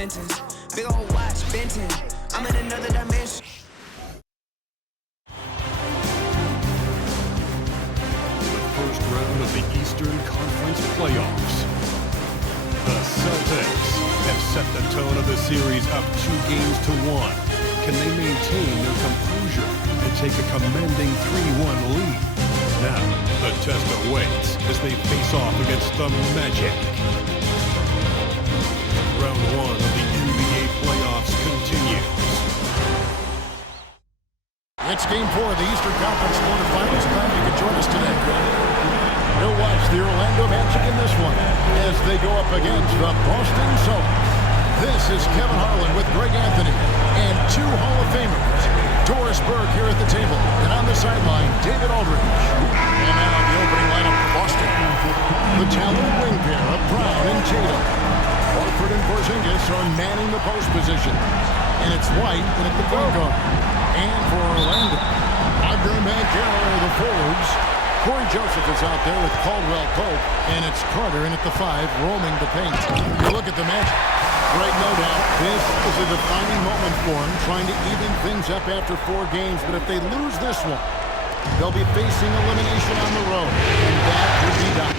sentence. Big old watch, Benton. I'm in another dimension. First round of the Eastern Conference playoffs. The Celtics have set the tone of the series up 2-1. Can they maintain their composure and take a commanding 3-1 lead? Now, the test awaits as they face off against the Magic. Round 1 of the NBA playoffs continues. It's Game 4 of the Eastern Conference quarterfinals. Glad you could join us today. You'll watch the Orlando Magic in this one as they go up against the Boston Celtics. This is Kevin Harlan with Greg Anthony and two Hall of Famers. Doris Burke here at the table, and on the sideline, David Aldridge. And now the opening lineup for Boston. The talented wing pair of Brown and Tatum. Horford and Porzingis are manning the post position. And it's White in at the point guard. And for Orlando, Wagner and Banchero are the forwards. Corey Joseph is out there with Caldwell Pope. And it's Carter in at the 5, roaming the paint. You look at the Magic. Right, no doubt, this is a defining moment for them, trying to even things up after 4 games. But if they lose this one, they'll be facing elimination on the road. And that would be done.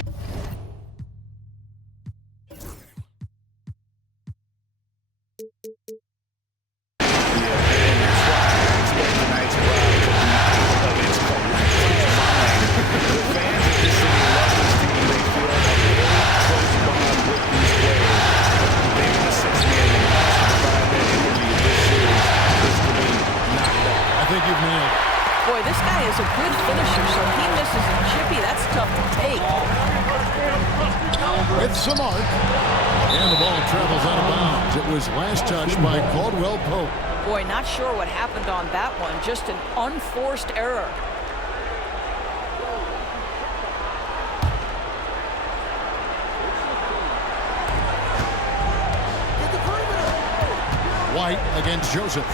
Boy, this guy is a good finisher, so he misses a chippy. That's tough to take. It's Samart. And the ball travels out of bounds. It was last touched by Caldwell Pope. Boy, not sure what happened on that one. Just an unforced error. White against Joseph.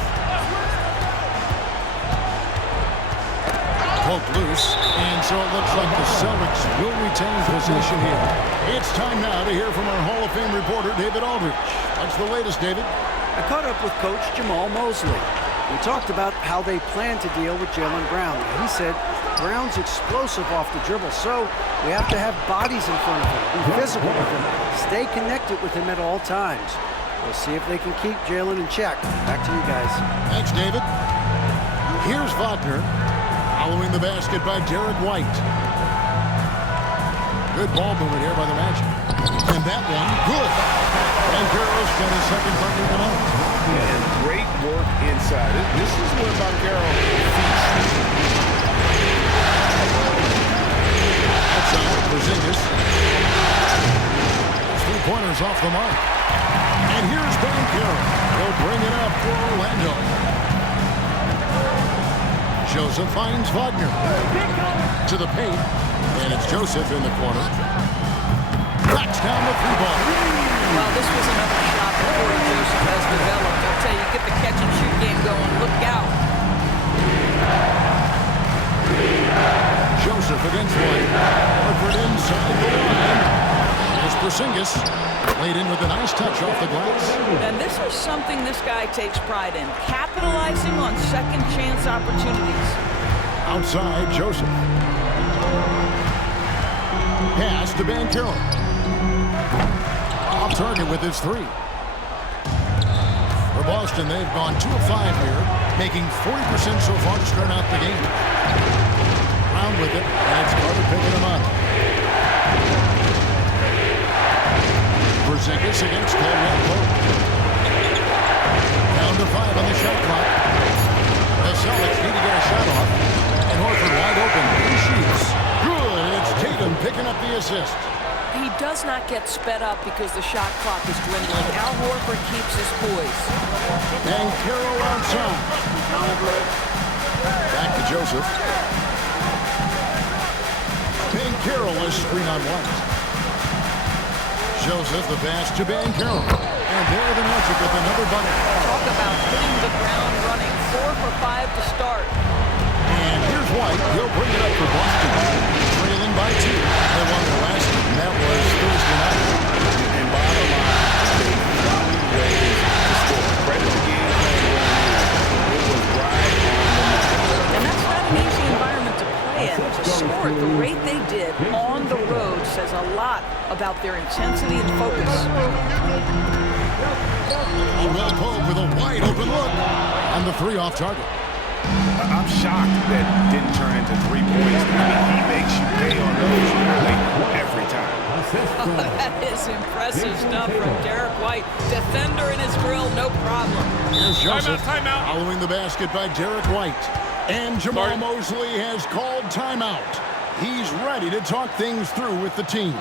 Poke loose, and so it looks like the Celtics will retain possession here. It's time now to hear from our Hall of Fame reporter, David Aldridge. What's the latest, David? I caught up with Coach Jamal Mosley. We talked about how they plan to deal with Jaylen Brown. He said Brown's explosive off the dribble, so we have to have bodies in front of him, be physical with him, stay connected with him at all times. We'll see if they can keep Jaylen in check. Back to you guys. Thanks, David. Here's Wagner. Following the basket by Derek White. Good ball movement here by the Magic. And that one, good. And Banchero's got his second bucket of the night. And great work inside. This is where Banchero feats. Outside, Porzingis. 3-pointers off the mark. And here's Banchero. He'll bring it up for Orlando. Joseph finds Wagner to the paint, and it's Joseph in the corner. Knocks down the 3-ball. Well, this was another shot that Corey Joseph has developed. I'll tell you, get the catch-and-shoot game going. Look out. Joseph against White. Harford inside the line. Here's Porzingis. Laid in with a nice touch off the glass. And this is something this guy takes pride in, capitalizing on second-chance opportunities. Outside, Joseph. Pass to Banchero. Off target with his 3. For Boston, they've gone 2 of 5 here, making 40% so far to start out the game. Brown with it, and it's Carter picking him up. Porzingis against Caldwell Pope. Down to 5 on the shot clock. The Celtics need to get a shot off. And Horford wide open. He shoots. Good. It's Tatum picking up the assist. He does not get sped up because the shot clock is dwindling. Al Horford keeps his poise. And Carroll outside. Back to Joseph. And Carroll is screen on White. Joseph, the pass to Banchero. And there the Magic with another bucket. Talk about hitting the ground running. 4 for 5 to start. And here's White. He'll bring it up for Boston. Trailing by 2. They won their last game. That was Thursday night. And bottom line, they found ways about their intensity and focus. Caldwell Pope with a wide open look. And the three off target. I'm shocked that didn't turn into 3 points. I mean, he makes you pay on those really every time. That is impressive stuff from Derek White. Defender in his grill, no problem. Here's Joseph Timeout. following the basket by Derek White. And Jamal Mosley has called timeout. He's ready to talk things through with the team.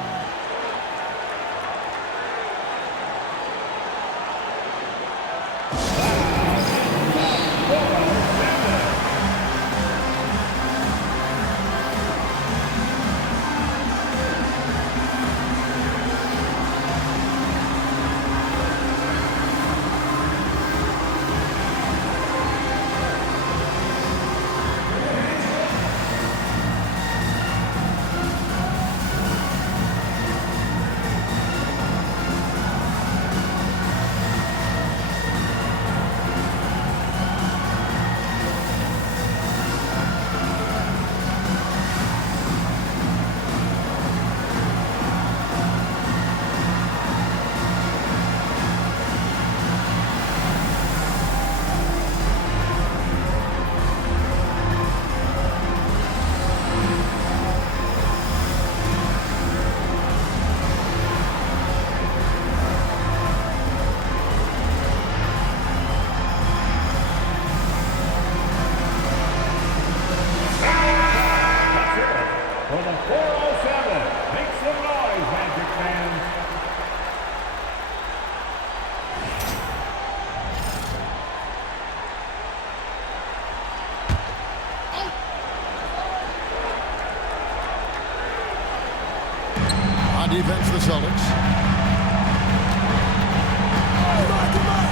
Defense the Celtics.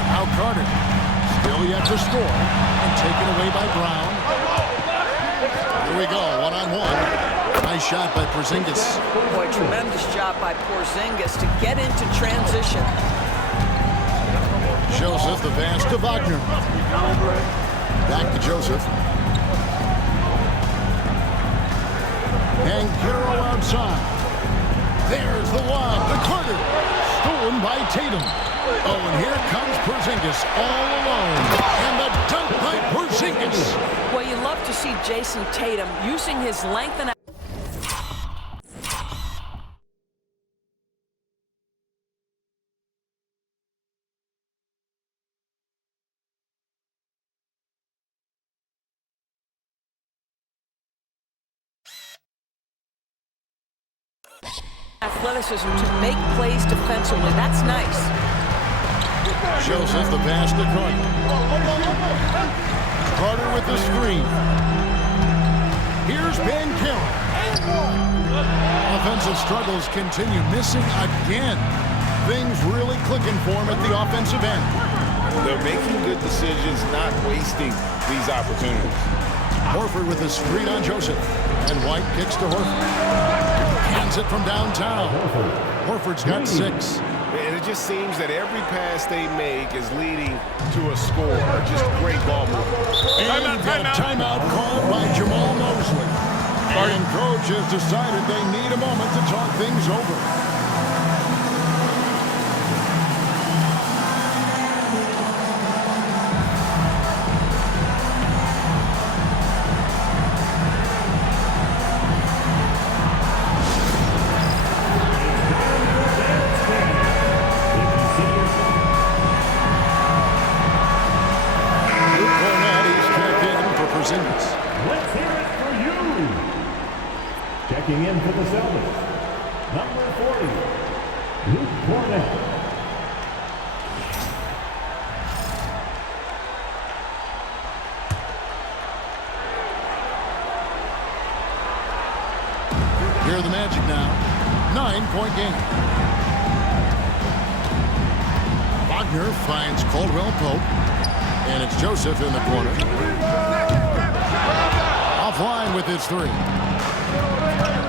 Now Carter. Still yet to score. And taken away by Brown. Here we go. One-on-one. Nice shot by Porzingis. Boy, tremendous job by Porzingis to get into transition. Joseph, the pass to Wagner. Back to Joseph. And Carroll outside. There's the lob to Carter. Stolen by Tatum. Oh, and here comes Porzingis all alone. And the dunk by Porzingis. Well, you love to see Jason Tatum using his length and athleticism to make plays defensively. That's nice. Joseph, the pass to Carter. Carter with the screen. Here's Ben Carroll. Offensive struggles continue. Missing again. Things really clicking for him at the offensive end. They're making good decisions, not wasting these opportunities. Horford with the screen on Joseph. And White kicks to Horford. Hands it from downtown. Horford's got 6. And it just seems that every pass they make is leading to a score. Just great ball movement. And timeout called by Jamal Mosley. And coach has decided they need a moment to talk things over. Let's hear it for you. Checking in for the Celtics, number 40, Luke Kornet. Here are the Magic now. 9-point game. Wagner finds Caldwell Pope. And it's Joseph in the corner. Offline with his 3.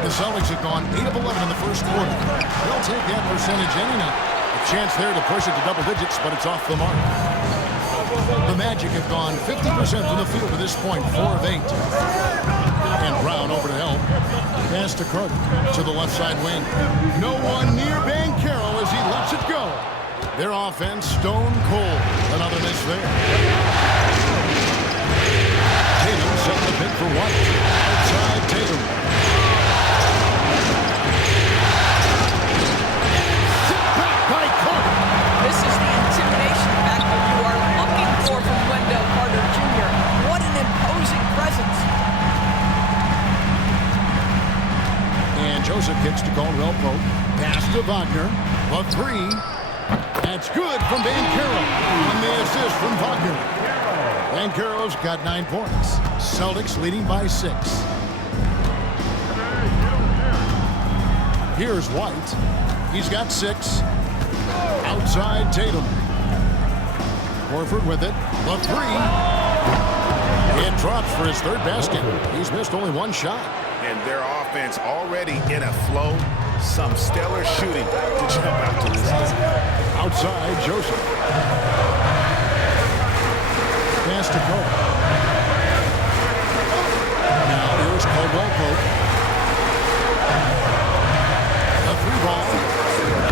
The Celtics have gone 8 of 11 in the first quarter. They'll take that percentage any night. A chance there to push it to double digits, but it's off the mark. The Magic have gone 50% from the field to this point, 4 of 8. And Brown over to help. Pass to Carter to the left side wing. No one near Banchero as he lets it go. Their offense stone cold. Another miss there. Tatum set the pick for White. Outside Tatum. Sit back by Carter. This is the intimidation factor you are looking for from Wendell Carter Jr. What an imposing presence. And Joseph kicks to Caldwell Pope. Pass to Wagner. A three. That's good from Banchero. On the assist from Wagner. Banchero's got 9 points. Celtics leading by 6. Here's White. He's got 6. Outside Tatum. Horford with it. The three. It drops for his 3rd basket. He's missed only 1 shot. And their offense already in a flow. Some stellar shooting to jump out to this. Outside Joseph. Pass to Pope. Now here's Caldwell Pope. A 3-ball.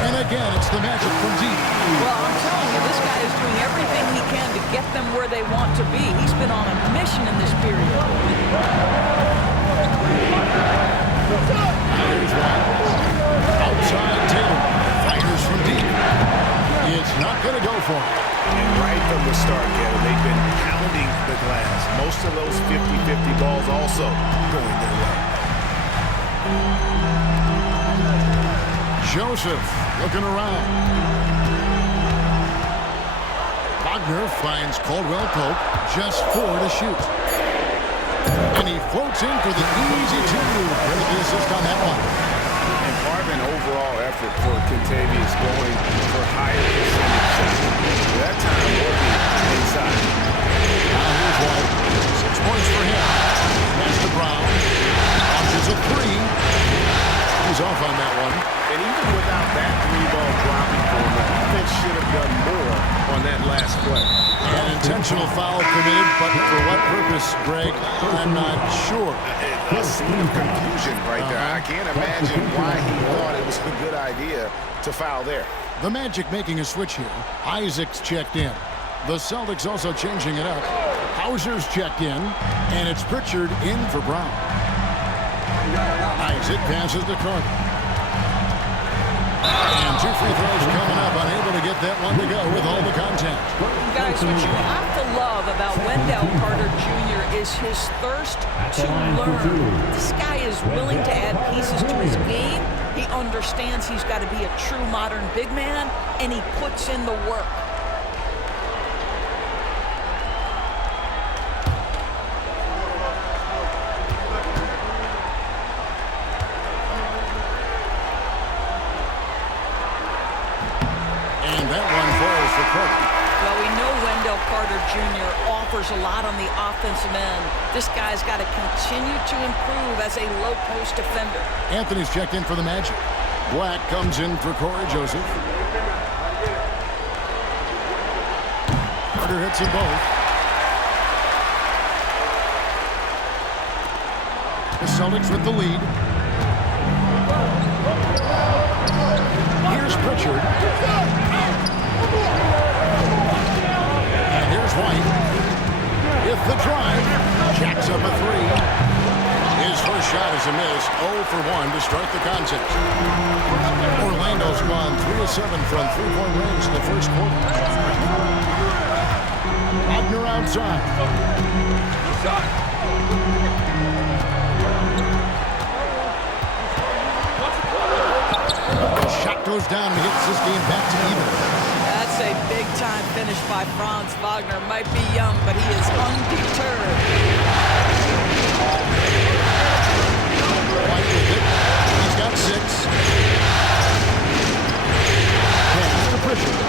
And again, it's the Magic from deep. Well, I'm telling you, this guy is doing everything he can to get them where they want to be. He's been on a mission in this period. Here's White. Outside Tatum. Fires from deep. It's not going to go for it. And right from the start, Kevin, they've been pounding the glass. Most of those 50-50 balls also going their way. Joseph looking around. Wagner finds Caldwell Pope. Just 4 to shoot. And he floats in for the easy 2. Credit the assist on that one. And part of an overall effort for Kentavious going for higher percentage shots. That time will be inside. Now here's White. 6 points for him. Pass to Brown. Launches a 3. He's off on that one. And even without that 3-ball dropping for him, the defense should have done more on that last play. An intentional foul committed, but for what purpose, Greg? I'm not sure. A scene of confusion right there. I can't imagine why he thought it was a good idea to foul there. The Magic making a switch here. Isaac's checked in. The Celtics also changing it up. Hauser's checked in, and it's Pritchard in for Brown. Isaac passes to Carter. And 2 free throws coming up. Unable to get that one to go with all the contact. Guys, what you have to love about Wendell Carter Jr. is his thirst to learn. This guy is willing to add pieces to his game. He understands he's got to be a true modern big man, and he puts in the work. Well, we know Wendell Carter Jr. offers a lot on the offensive end. This guy's got to continue to improve as a low-post defender. Anthony's checked in for the Magic. Black comes in for Corey Joseph. Carter hits them both. The Celtics with the lead. Here's Pritchard. And here's White. With the drive, jacks up a 3. His first shot is a miss. 0 for 1 to start the contest. Orlando's gone 3 of 7 from 3-point range in the first quarter. Wagner outside. The shot goes down and gets this game back to even. That's a big-time finish by Franz Wagner. Might be young, but he is undeterred. White with it. He's got 6. Pass to Pritchard.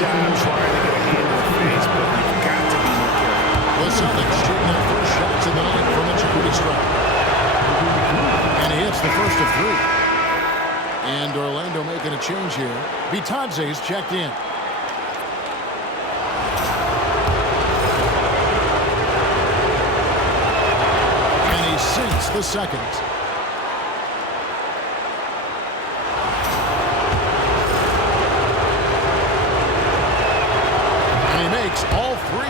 Trying to get a hand in the face, but you've got to be more careful. The Celtics shooting their first shots of the night from a charity stripe. And he hits the first of 3. And Orlando making a change here. Bitadze's checked in. And he sinks the second. And he makes all 3.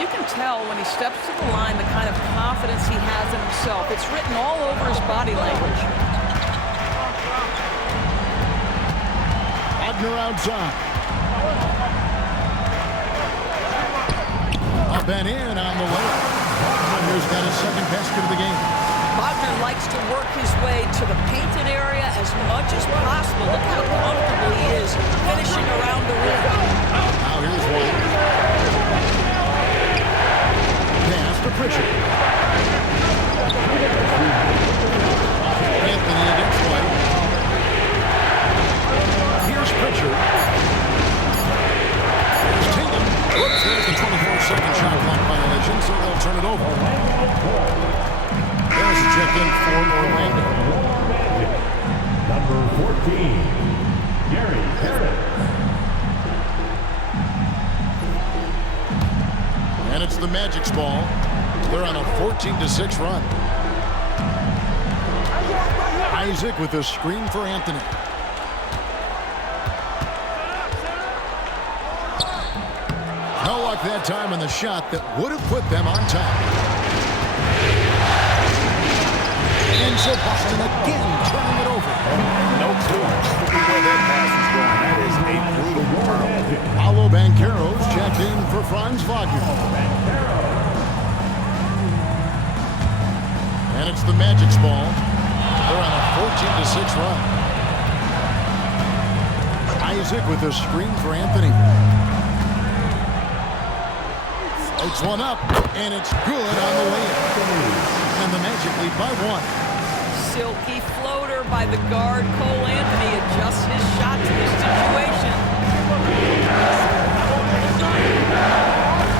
You can tell when he steps to the line the kind of confidence he has in himself. It's written all over his body language. Wagner outside. Up and in on the way. Wagner's got his second basket of the game. Wagner likes to work his way to the painted area as much as possible. Look how comfortable he is finishing around the rim. Now here's Wagner. Pass to Pritchard. Anthony against White. Here's Pritchard. Here's Tatum. Whoops, there's the 24-second shot clock violation, so they'll turn it over. There's a check-in for Orlando. Number 14, Gary Harris. And it's the Magic's ball. They're on a 14-6 run. Isaac with a screen for Anthony. No luck that time on the shot that would have put them on top. And so Boston again turning it over. No clue where that pass is going. That is a brutal turnover. Paolo Banchero's checked in for Franz Wagner. And it's the Magic's ball. They're on a 14-6 run. Isaac with a screen for Anthony. Floats one up, and it's good on the way in. And the Magic lead by 1. Silky floater by the guard. Cole Anthony adjusts his shot to the situation.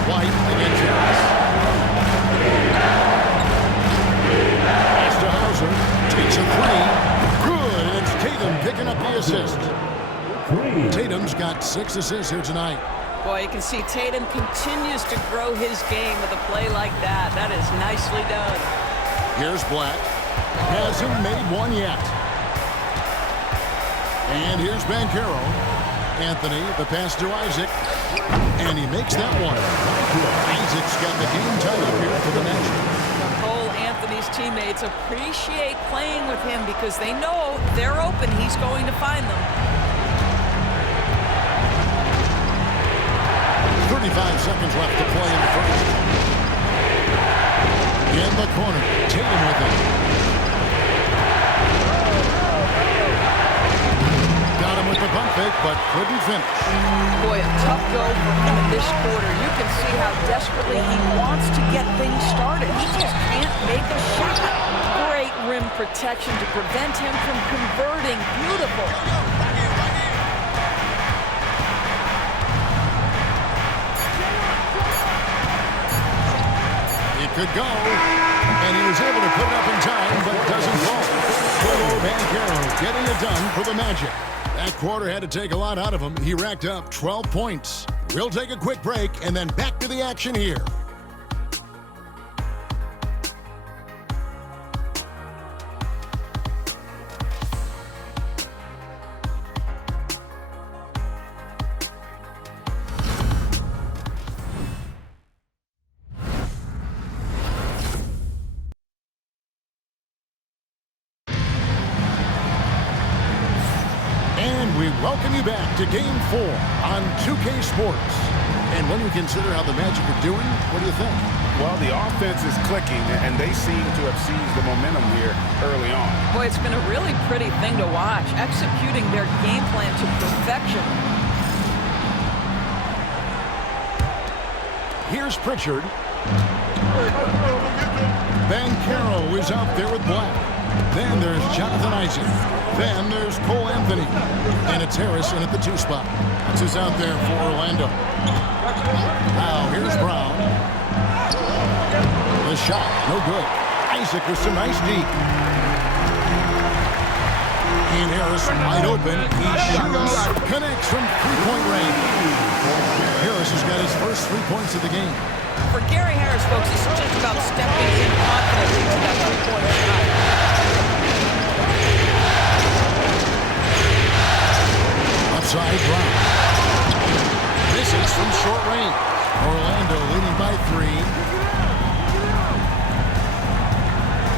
White against Harris. Pass to Hauser. Takes a 3. Good, and it's Tatum picking up the assist. Tatum's got 6 assists here tonight. Boy, you can see Tatum continues to grow his game with a play like that. That is nicely done. Here's Black. Hasn't made one yet. And here's Banchero. Anthony, the pass to Isaac. And he makes that one. Isaac's got the game tied up here for the Magic. Cole Anthony's teammates appreciate playing with him because they know they're open. He's going to find them. 35 seconds left to play in the first. In the corner, Tatum with it. Got him with the pump fake, but couldn't finish. Boy, a tough go for him in this quarter. You can see how desperately he wants to get things started. He just can't make a shot. Great rim protection to prevent him from converting. Beautiful. Could go, and he was able to put it up in time, but doesn't fall. Paolo Banchero getting it done for the Magic. That quarter had to take a lot out of him. He racked up 12 points. We'll take a quick break and then back to the action here. Welcome you back to Game 4 on 2K Sports. And when you consider how the Magic are doing, what do you think? Well, the offense is clicking, and they seem to have seized the momentum here early on. Boy, it's been a really pretty thing to watch, executing their game plan to perfection. Here's Pritchard. Banchero is out there with Black. Then there's Jonathan Isaac. Then there's Cole Anthony. And it's Harris in at the 2 spot. That's who's out there for Orlando. Now here's Brown. The shot, no good. Isaac with some nice deep. And Harris wide open. He shoots, connects from three-point range. Harris has got his first 3 points of the game. For Gary Harris, folks, it's just about stepping in confidently to that three-point shot. Upside Brown. Misses from short range. Orlando leading by 3.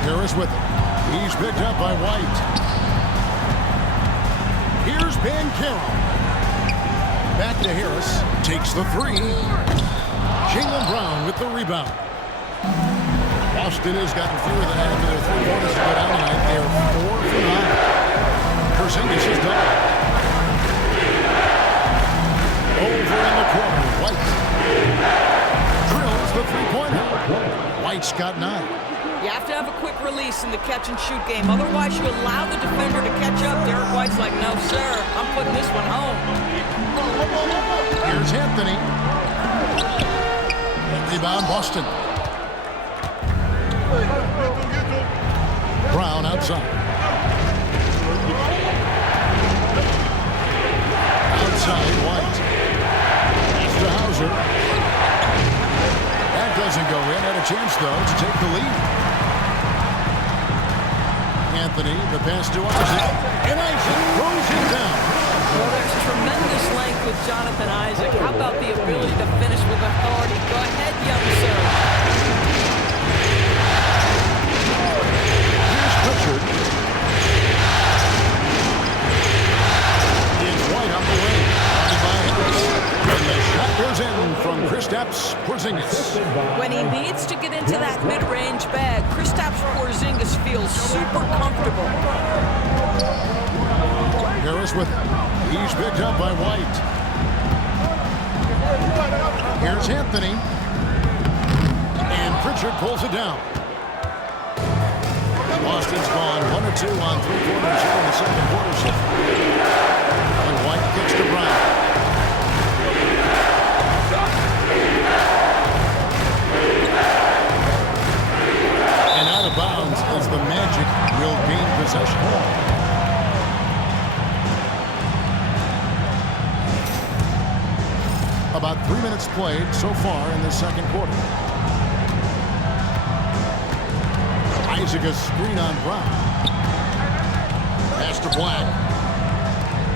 Harris with it. He's picked up by White. Here's Banchero. Back to Harris. Takes the 3. Jaylen Brown with the rebound. Boston has gotten fewer than half of their 3 pointers to go down tonight. They're 4 for 9. Porzingis is done. Over in the corner, White. Drills the 3-pointer. White's got 9. You have to have a quick release in the catch-and-shoot game. Otherwise, you allow the defender to catch up. Derek White's like, no, sir, I'm putting this one home. Here's Anthony. Rebound, Boston. Brown outside. Outside, White. Pass to Hauser. That doesn't go in. Had a chance, though, to take the lead. Anthony, the pass to Isaac. And Isaac throws it down. Well, there's tremendous length with Jonathan Isaac. How about the ability to finish with authority? Go ahead, young sir. Here's Pritchard. It's White on the wing. And the shot goes in from Kristaps Porzingis. When he needs to get into that mid-range bag, Kristaps Porzingis feels super comfortable. Harris with it. He's picked up by White. Here's Anthony. And Pritchard pulls it down. Boston's gone 1 or 2 on 3 quarters here in the second quarter. And White kicks to Brown. And out of bounds as the Magic will gain possession. About 3 minutes played so far in the second quarter. Isaac a screen on Brown. Pass to Black.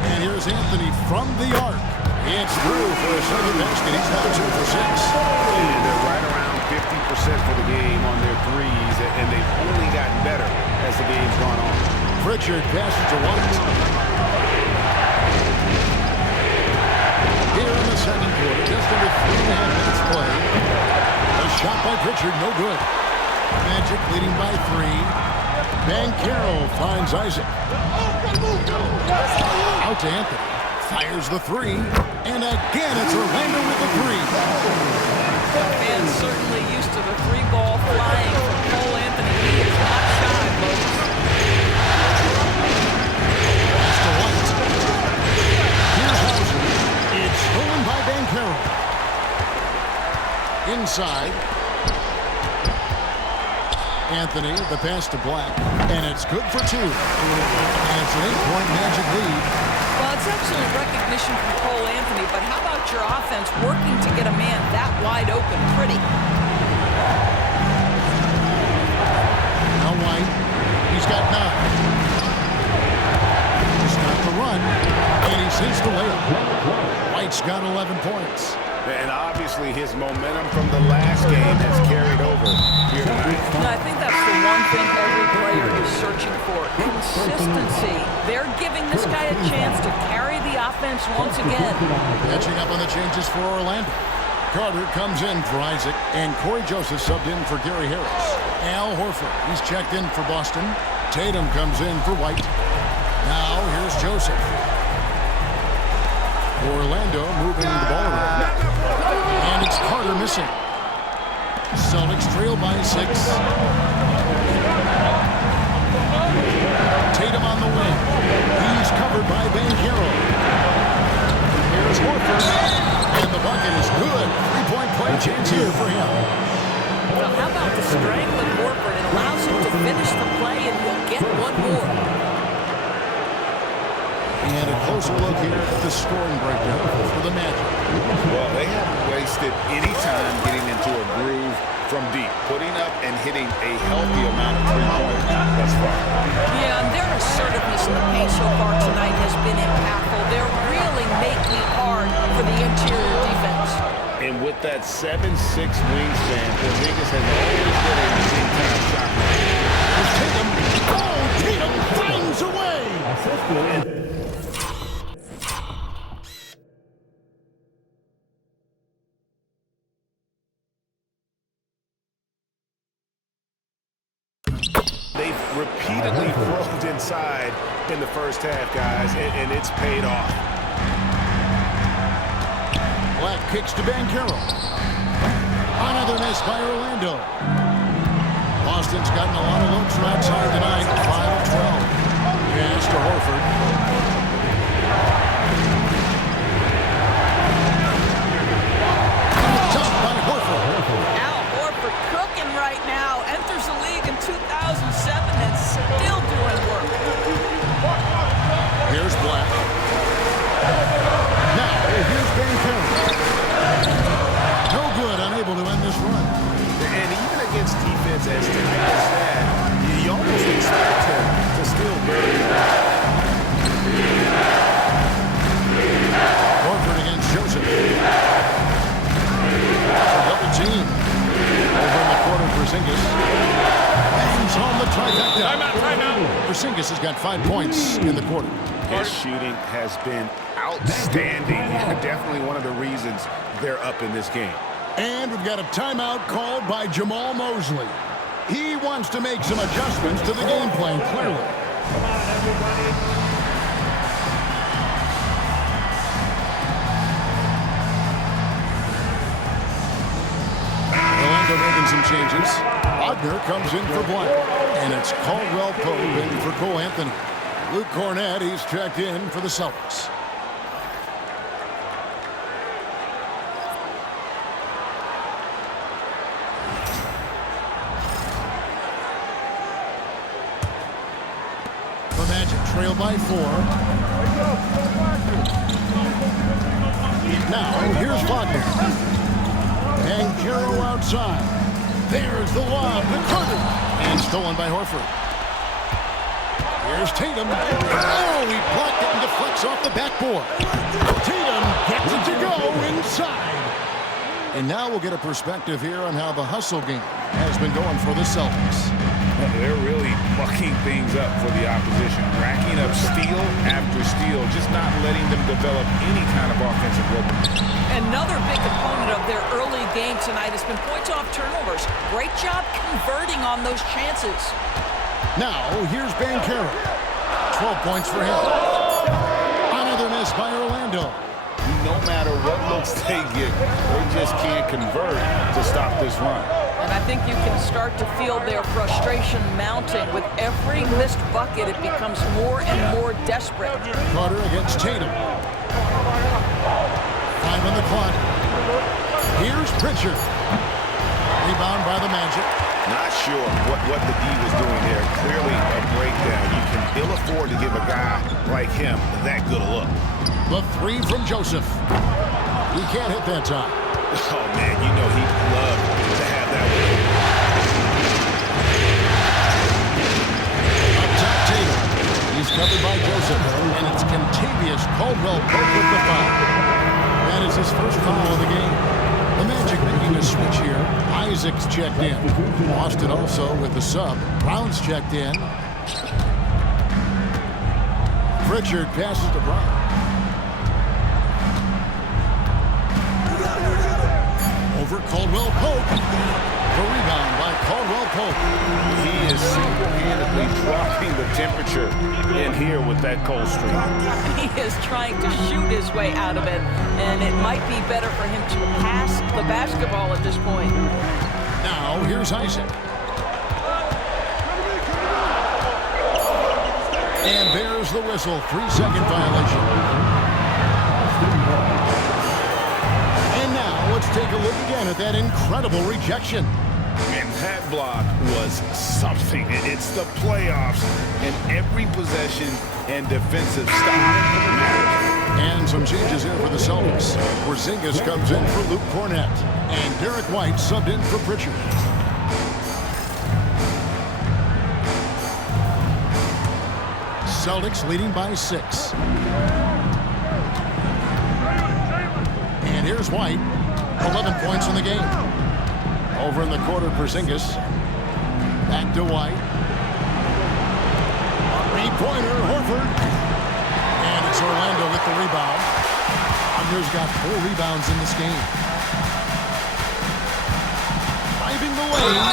And here's Anthony from the arc. It's through for a second basket. He's now 2 for 6. And they're right around 50% for the game on their threes, and they've only gotten better as the game's gone on. Pritchard passes to White. Here in the second quarter, just under 3.5 minutes played. A shot by Pritchard, no good. Magic leading by 3. Banchero finds Isaac. Out to Anthony. Fires the 3. And again, it's Orlando with the 3. Fans certainly used to the 3-ball flying from Cole Anthony. He is not shy, folks. Pass to White. Here's Hauser. It's stolen by Banchero. Inside. Anthony, the pass to Black. And it's good for 2. And it's an 8-point Magic lead. Well, it's excellent recognition from Cole Anthony, but how about your offense working to get a man that wide open pretty? Now White. He's got 9. He's got the run. And he sinks the layup. White's got 11 points. And obviously his momentum from the last game has carried over here tonight. And I think that's the one thing every player is searching for. Consistency. They're giving this guy a chance to carry the offense once again. Catching up on the changes for Orlando. Carter comes in for Isaac, and Corey Joseph subbed in for Gary Harris. Al Horford, he's checked in for Boston. Tatum comes in for White. Now here's Joseph. Orlando moving the ball around. And it's Carter missing. Celtics trail by 6. covered by Banchero. Here's Horford. And the bucket is good. Three-point play chance here for him. Well, how about the strength of Horford? It allows him to finish the play, and he'll get one more. And a closer look here at the scoring breakdown for the Magic. Well, they haven't wasted any time getting into a groove from deep, putting up and hitting a healthy amount of three-pointers thus far. Yeah, and their assertiveness in the paint so far tonight has been impactful. They're really making it hard for the interior defense. And with that 7'6" wingspan, Porzingis has always been a big-time shot maker. Tatum. Oh, Tatum finds a way. They've repeatedly rolled inside in the first half, guys, and it's paid off. Black kicks to Banchero. Another miss by Orlando. Boston's gotten a lot of looks from outside tonight. 5 of 12. Pass to Horford. Top by Horford. Al Horford cooking right now. Enters the league in 2007 and still doing work. Here's Black. Now, here's Banchero. No good, unable to end this run. And even against defense as tight as that, you almost expect him to still bury it. Horford against Joseph. Double team. Over in the corner, Porzingis. Bangs home the trifecta. Timeout. Porzingis has got 5 points in the quarter. His shooting has been outstanding. Definitely one of the reasons they're up in this game. And we've got a timeout called by Jamal Mosley. He wants to make some adjustments to the game plan, clearly. Come on, everybody. Orlando making some changes. Wagner comes in for Black. And it's Caldwell Pope in for Cole Anthony. Luke Cornett, he's checked in for the Celtics. The Magic trail by 4. Now, here's Wagner. Banchero outside. There's the lob to Carter. And stolen by Horford. Here's Tatum. Oh, he blocked it and deflects off the backboard. Tatum gets it to go inside. And now we'll get a perspective here on how the hustle game has been going for the Celtics. They're really mucking things up for the opposition, racking up steal after steal, just not letting them develop any kind of offensive rhythm. Another big component of their early game tonight has been points off turnovers. Great job converting on those chances. Now, here's Banchero. 12 points for him. Another miss by Orlando. No matter what looks they get, they just can't convert to stop this run. And I think you can start to feel their frustration mounting. With every missed bucket, it becomes more and more desperate. Carter against Tatum. 5 on the clock. Here's Pritchard. Rebound by the Magic. Not sure what the D was doing there. Clearly a breakdown. You can ill afford to give a guy like him that good a look. The 3 from Joseph. He can't hit that time. Oh, man, you know he'd love to have that one. Up top, Tatum. He's covered by Joseph. And it's Kentavious Caldwell Pope with the foul. That is his first foul of the game. The Magic making a switch here. Isaac's checked in. Boston also with the sub. Brown's checked in. Pritchard passes to Brown. Over Caldwell Pope. The rebound by Caldwell Pope. He is single-handedly dropping the temperature in here with that cold streak. He is trying to shoot his way out of it, and it might be better for him to pass the basketball at this point. Now, here's Isaac. And there's the whistle. 3-second violation. And now let's take a look again at that incredible rejection. And that block was something. It's the playoffs, and every possession and defensive stop matters. And some changes here for the Celtics. Porzingis comes in for Luke Cornett. And Derek White subbed in for Pritchard. Celtics leading by 6. And here's White. 11 points in the game. Over in the corner, Porzingis. Back to White. Three-pointer, Horford. And it's Orlando with the rebound. Wagner's got 4 rebounds in this game. Driving the lane.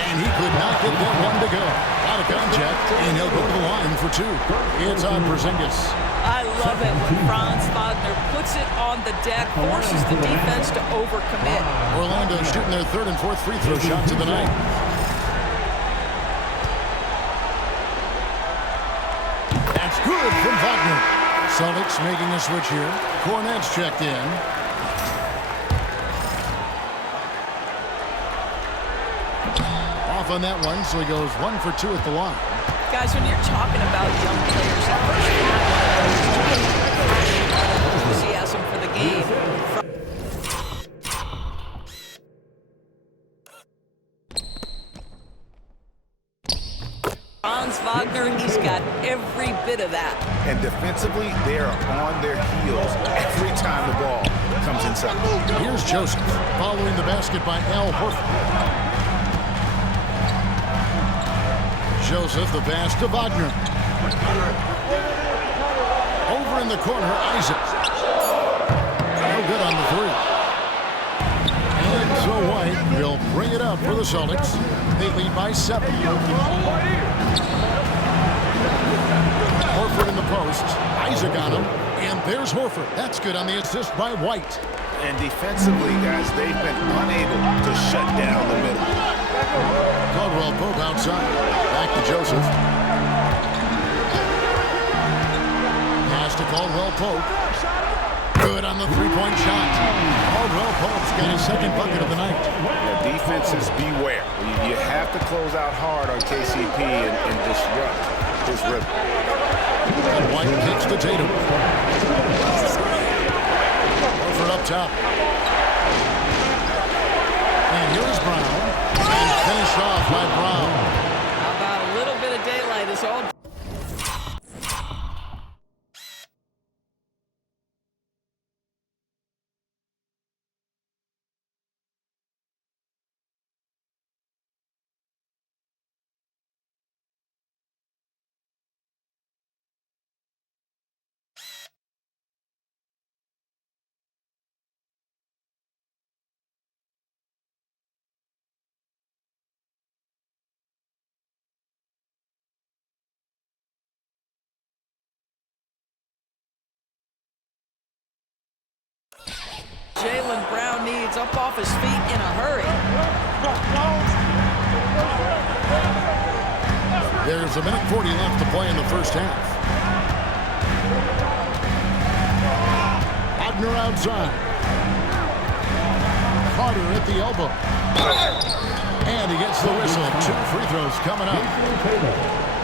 And he could not get that one to go. Out of contact, and he'll go to the line for 2. It's on Porzingis. I love it when Franz Wagner puts it on the deck, forces the defense to overcommit. Orlando shooting their 3rd and 4th free throw shots of the night. That's good from Wagner. Celtics making a switch here. Cornett's checked in. Off on that one, so he goes 1 for 2 at the line. Guys, when you're talking about young players, at first you have enthusiasm for the game. Franz Wagner, he's got every bit of that. And defensively, they are on their heels every time the ball comes inside. Here's Joseph following the basket by Al Horford. Joseph, the pass to Wagner. Over in the corner, Isaac. No good on the 3. And so White will bring it up for the Celtics. They lead by 7. Horford in the post. Isaac on him. And there's Horford. That's good on the assist by White. And defensively, guys, they've been unable to shut down the middle. Caldwell Pope outside. Back to Joseph. Pass to Caldwell Pope. Good on the 3-point shot. Caldwell Pope's got his 2nd bucket of the night. Yeah, defenses, beware. You have to close out hard on KCP and disrupt his rhythm. And White kicks to Tatum. Horford up top. And here's Brown. And finished off by Brown. How about a little bit of daylight is all. Jaylen Brown needs up off his feet in a hurry. There's a minute 40 left to play in the first half. Wagner outside. Carter at the elbow. And he gets the whistle. 2 free throws coming up.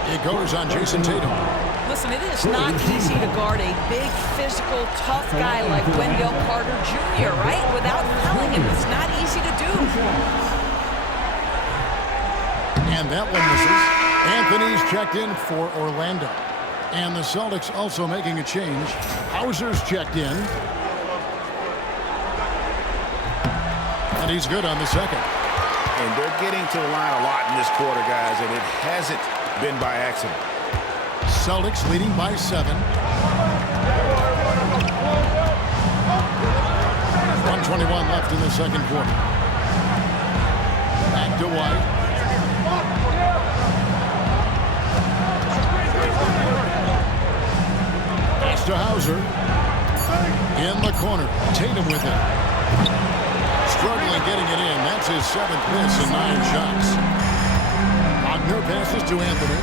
It goes on Jason Tatum. Listen, it is not easy to guard a big, physical, tough guy like Wendell Carter Jr., right? Without fouling him, it's not easy to do. And that one misses. Anthony's checked in for Orlando. And the Celtics also making a change. Hauser's checked in. And he's good on the 2nd. And they're getting to the line a lot in this quarter, guys, and it hasn't been by accident. Celtics leading by 7. 1:21 left in the 2nd quarter. Back to White. Pass to Hauser. In the corner. Tatum with it. Struggling getting it in. That's his 7th miss in 9 shots. Wagner passes to Anthony.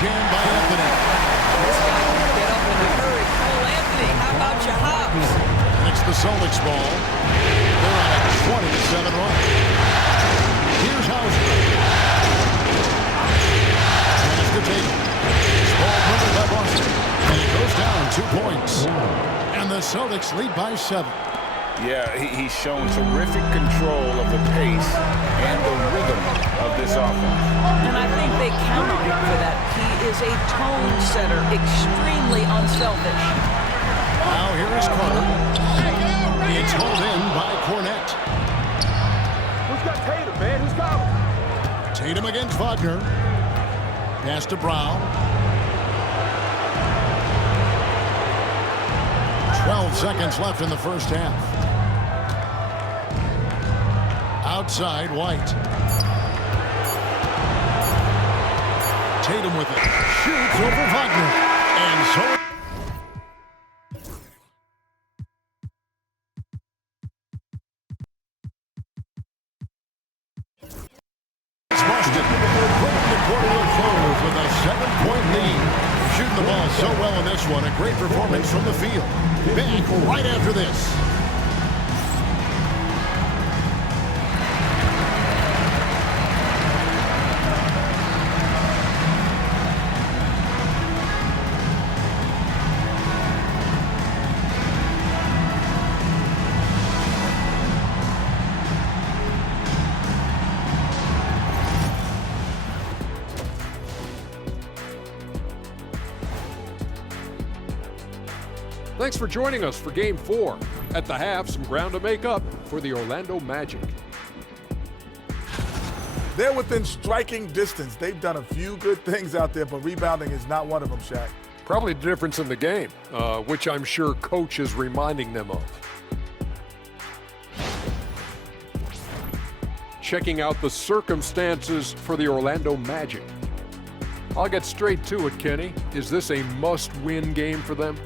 jammed by Anthony. This guy can get up in a hurry. Cole Anthony, how about your hops? And it's the Celtics ball. They're on a 27 run. Here's Hauser. And it's to Tatum. This ball moved by Boston. And it goes down 2 points. And the Celtics lead by 7. Yeah, he's shown terrific control of the pace and the rhythm of this offense. And I think they count on him for that. He is a tone setter, extremely unselfish. Now here is Carter. It's hauled in by Cornette. Who's got Tatum, man? Who's got him? Tatum against Wagner. Pass to Brown. 12 seconds left in the first half. Outside, White. Tatum with it. Shoots over Wagner. And so... It's Boston. Bringing the quarter to a close with a 7-point lead. Shooting the ball so well in this one. A great performance from the field. Back right after this. Thanks for joining us for Game 4. At the half, some ground to make up for the Orlando Magic. They're within striking distance. They've done a few good things out there, but rebounding is not one of them, Shaq. Probably the difference in the game, which I'm sure Coach is reminding them of. Checking out the circumstances for the Orlando Magic. I'll get straight to it, Kenny. Is this a must-win game for them?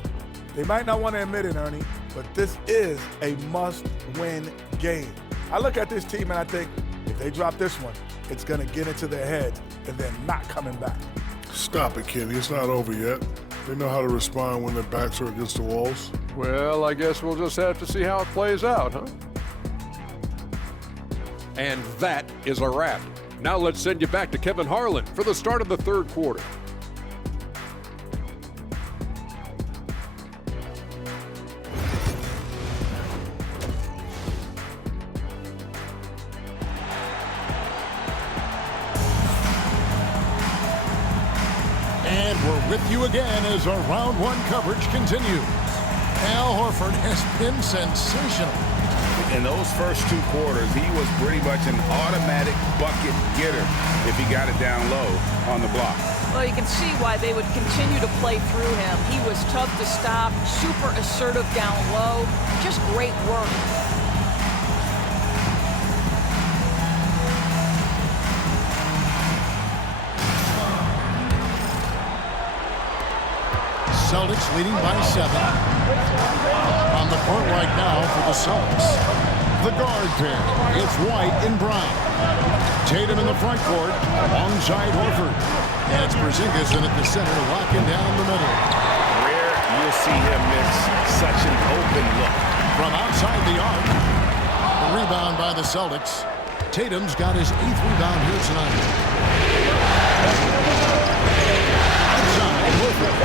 They might not want to admit it, Ernie, but this is a must-win game. I look at this team and I think, if they drop this one, it's going to get into their heads and they're not coming back. Stop it, Kenny. It's not over yet. They know how to respond when their backs are against the walls. Well, I guess we'll just have to see how it plays out, huh? And that is a wrap. Now let's send you back to Kevin Harlan for the start of the third quarter. And we're with you again as our round one coverage continues. Al Horford has been sensational. In those first 2 quarters, he was pretty much an automatic bucket getter if he got it down low on the block. Well, you can see why they would continue to play through him. He was tough to stop, super assertive down low, just great work. Celtics leading by 7. On the court right now for the Celtics. The guard pair. It's White and Brown. Tatum in the front court alongside Horford. And it's Porzingis in at the center, locking down the middle. Rare you'll see him miss such an open look. From outside the arc. A rebound by the Celtics. Tatum's got his 8th rebound here tonight. Outside, Horford.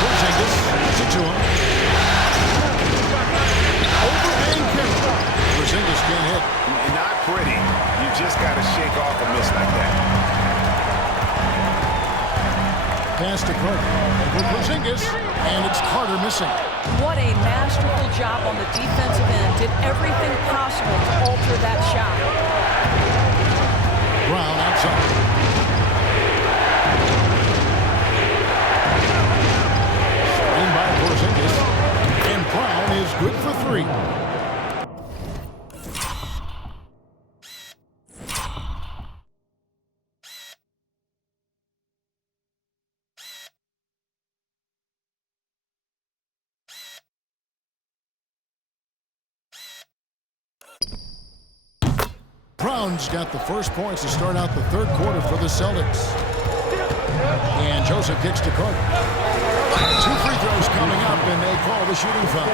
Porzingis to him. Overhand carry. Porzingis can't hit. Not pretty. You just got to shake off a miss like that. Pass to Carter. For Porzingis, and it's Carter missing. What a masterful job on the defensive end. Did everything possible to alter that shot. Brown outside. By Porzingis, and Brown is good for 3. Brown's got the first points to start out the third quarter for the Celtics. And Joseph kicks to Carter. 2 free throws coming up, and they call the shooting foul.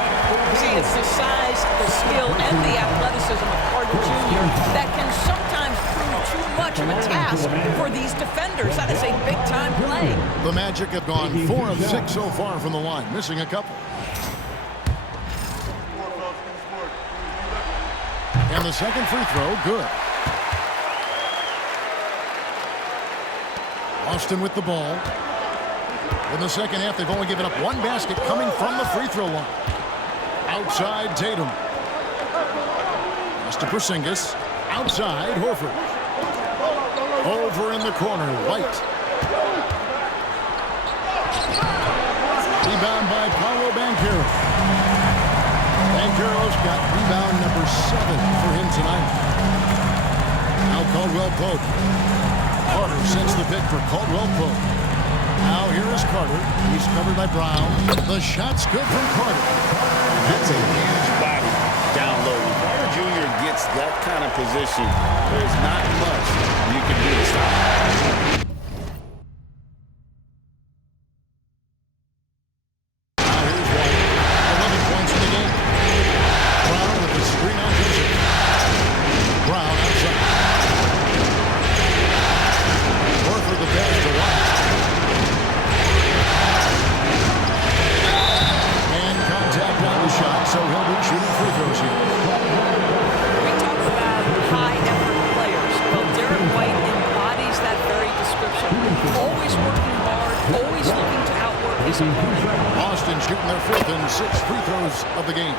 See, it's the size, the skill, and the athleticism of Carter Jr. that can sometimes prove too much of a task for these defenders. That is a big-time play. The Magic have gone 4 of 6 so far from the line, missing a couple. And the second free throw, good. Boston with the ball. In the second half, they've only given up 1 basket coming from the free throw line. Outside, Tatum. Pass to Porzingis. Outside, Horford. Over in the corner, White. Rebound by Paolo Banchero. Banchero's got rebound number 7 for him tonight. Now Caldwell Pope. Carter sends the pick for Caldwell Pope. Now here is Carter. He's covered by Brown. The shot's good from Carter. That's a huge body down low. When Carter Jr. gets that kind of position, there's not much you can do to stop him. Now here's White. 11 points in the game. Brown with the screen on Joseph. Brown outside. Horford the pass to White. Shot, so he'll be shooting free throws here. We talk about high-effort players. Well, Derek White embodies that very description. Always working hard, always looking to outwork his opponent. Boston shooting their 5th and 6th free throws of the game.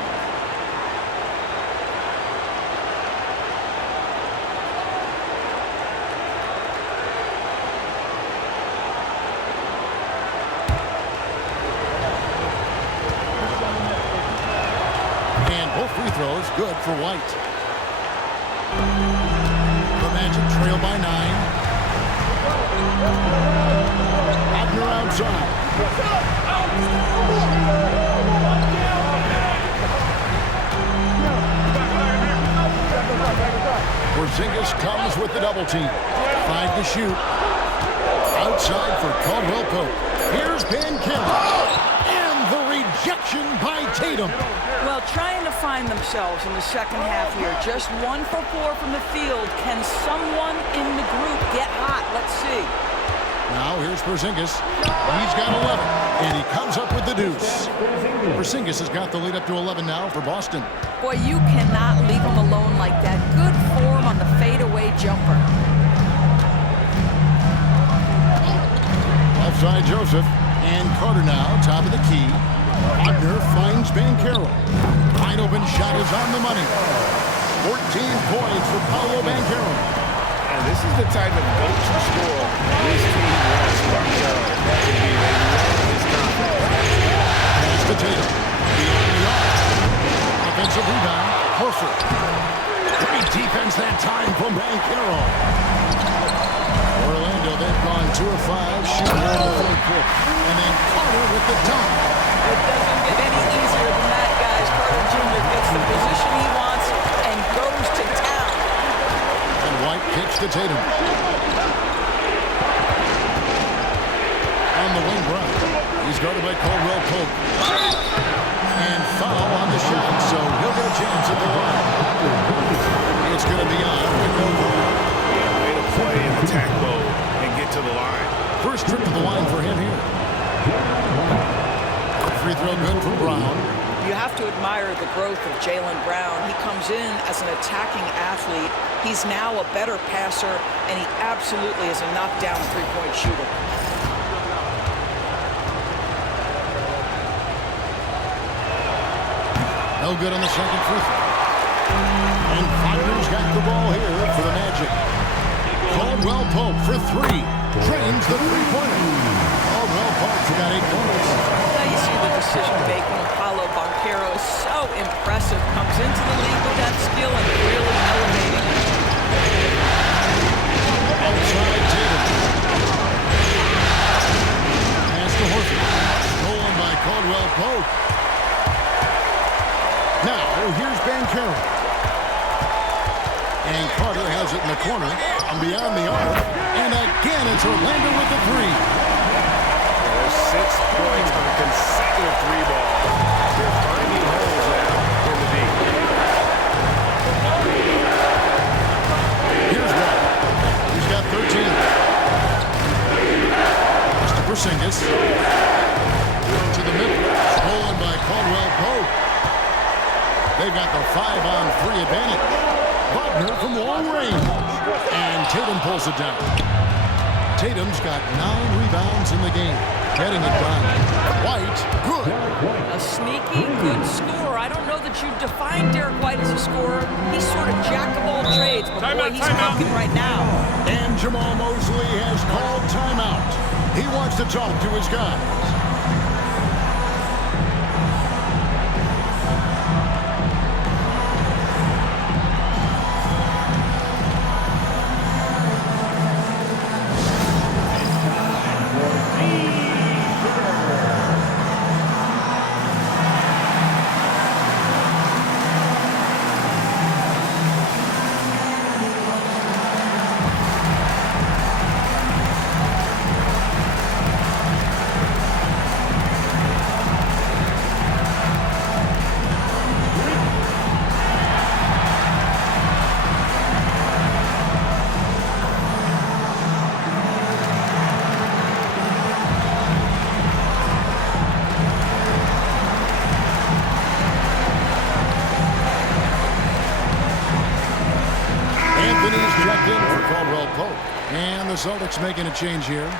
Free throws good for White. The Magic trail by 9. Abner outside. Porzingis comes with the double team. 5 to shoot. Outside for Caldwell Pope. Here's Banchero. And the rejection by Tatum. Well, trying to find themselves in the second half here. Just 1 for 4 from the field. Can someone in the group get hot? Let's see. Now here's Porzingis. He's got 11, and he comes up with the deuce. Porzingis has got the lead up to 11 now for Boston. Boy, you cannot leave him alone like that. Good form on the fadeaway jumper. Offside Joseph, and Carter now, top of the key. Abner finds Banchero. Wide open shot is on the money. 14 points for Paolo Banchero. And this is the type of go-to score this team wants Banchero to be. They love his confidence. Pass to Tatum. Beyond the arc. Offensive rebound. Horford. Great defense that time from Banchero. Orlando, they've gone 2 of 5 shooting in the third quarter. And then Carter with the dunk. It doesn't get any easier than that, guys. Carter Jr. gets the position he wants and goes to town. And White kicks to Tatum. On the wing, Brown. He's guarded by Caldwell Pope. And foul on the shot, so he'll get a chance at the line. It's going to be on. Way to play in attack mode and get to the line. First trip to the line for him here. Free throw good from Brown. You have to admire the growth of Jaylen Brown. He comes in as an attacking athlete. He's now a better passer, and he absolutely is a knockdown three-point shooter. No good on the second free throw. And Wagner's got the ball here for the Magic. Caldwell Pope for 3. Drains the three-pointer. Caldwell Pope's got 8 points. Now you see the decision-making. Paolo Banchero is so impressive. Comes into the league with that skill and really elevating it. Outside Tatum. Pass to Horford. Stolen by Caldwell Pope. Now, here's Banchero. And Carter has it in the corner and beyond the arc. And again, it's Orlando with the three. There's 6 points on consecutive 3 balls. They're finding holes now in the deep. Here's one. He's got 13. Mr. Porzingis. To the middle. Stolen by Caldwell Pope. They've got the 5-on-3 advantage. Wagner from long range. And Tatum pulls it down. Tatum's got 9 rebounds in the game. Getting it done. White, good. A sneaky, good scorer. I don't know that you define Derek White as a scorer. He's sort of jack of all trades, but boy, he's cooking right now. And Jamal Mosley has called timeout. He wants to talk to his guys. Anthony's checked in for Caldwell Pope. And the Celtics making a change here.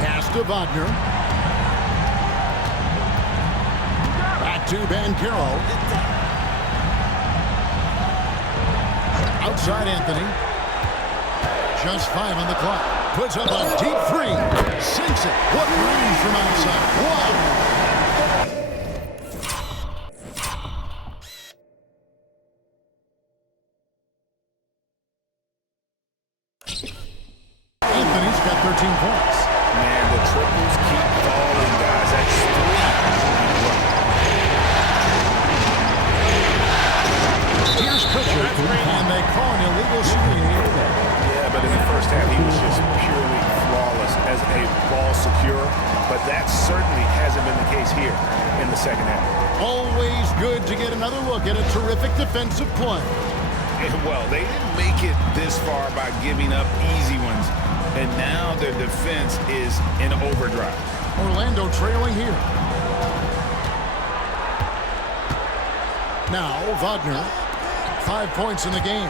Pass to Wagner. Back to Banchero. Outside Anthony. Just 5 on the clock. Puts up a deep 3. Sinks it. What range from outside. Wow. Anthony's got 13 points. Man, the triples keep falling, guys. That's 3. Here's Pritchard, and they call an illegal screen. Yeah, but in the first half, he was just purely flawless as a ball securer. But that certainly hasn't been the case here in the second half. Always good to get another look at a terrific defensive play. Well, they didn't make it this far by giving up easy ones. And now their defense is in overdrive. Orlando trailing here. Now, Wagner. 5 points in the game.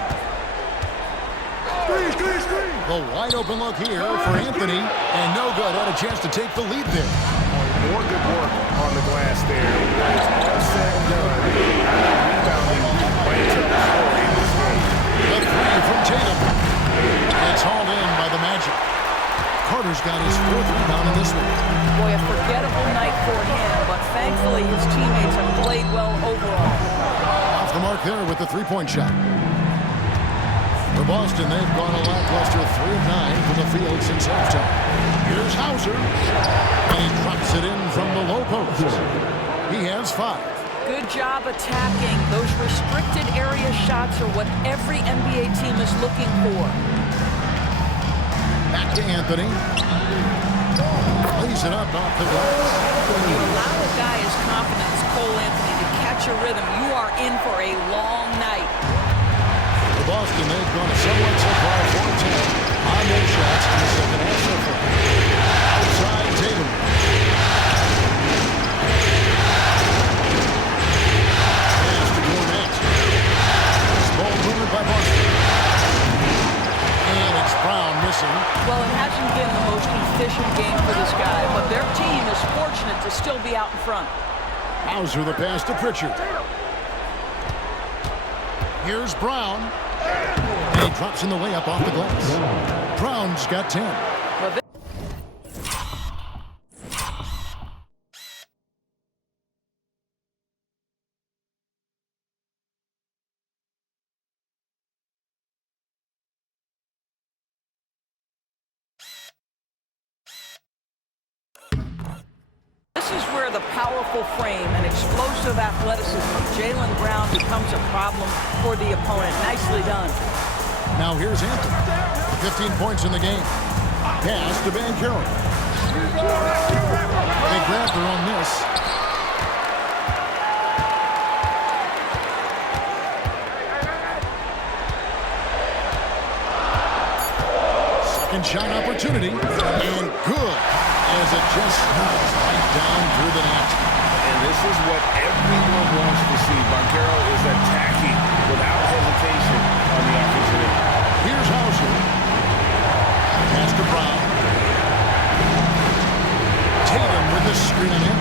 The wide open look here for Anthony. And no good. Had a chance to take the lead there. More good work on the glass there. It's all said and done. Rebounding might tell the story in this game. The 3 from Tatum. It's hauled in by the Magic. Carter's got his 4th rebound in this one. Boy, a forgettable night for him, but thankfully his teammates have played well overall. Off the mark there with the 3-point shot. For Boston, they've gone a lackluster 3 of 9 from the field since halftime. Here's Hauser. And he drops it in from the low post. He has 5. Good job attacking. Those restricted area shots are what every NBA team is looking for. Back to Anthony. Lays it up off the glass. When you allow a guy as confident as Cole Anthony to catch a rhythm, you are in for a long night. For Boston, they've gone somewhat so far 4-10 on their shots in the second half so far. Outside Tatum. Pass to Gornett. This ball moved by Boston. And it's Brown missing. Well, it hasn't been the most efficient game for this guy, but their team is fortunate to still be out in front. Hauser the pass to Pritchard. Here's Brown. And he drops in the layup off the glass. Brown's got 10. where the powerful frame and explosive athleticism of Jaylen Brown becomes a problem for the opponent. Nicely done. Now here's Anthony. 15 points in the game. Pass to Banchero. They grab their own miss. Second shot opportunity. And good. As it just snugs right down through the net. And this is what everyone wants to see. Banchero is attacking without hesitation on the offensive end. Here's Hauser. Pass to Brown. Tatum with the screen on him.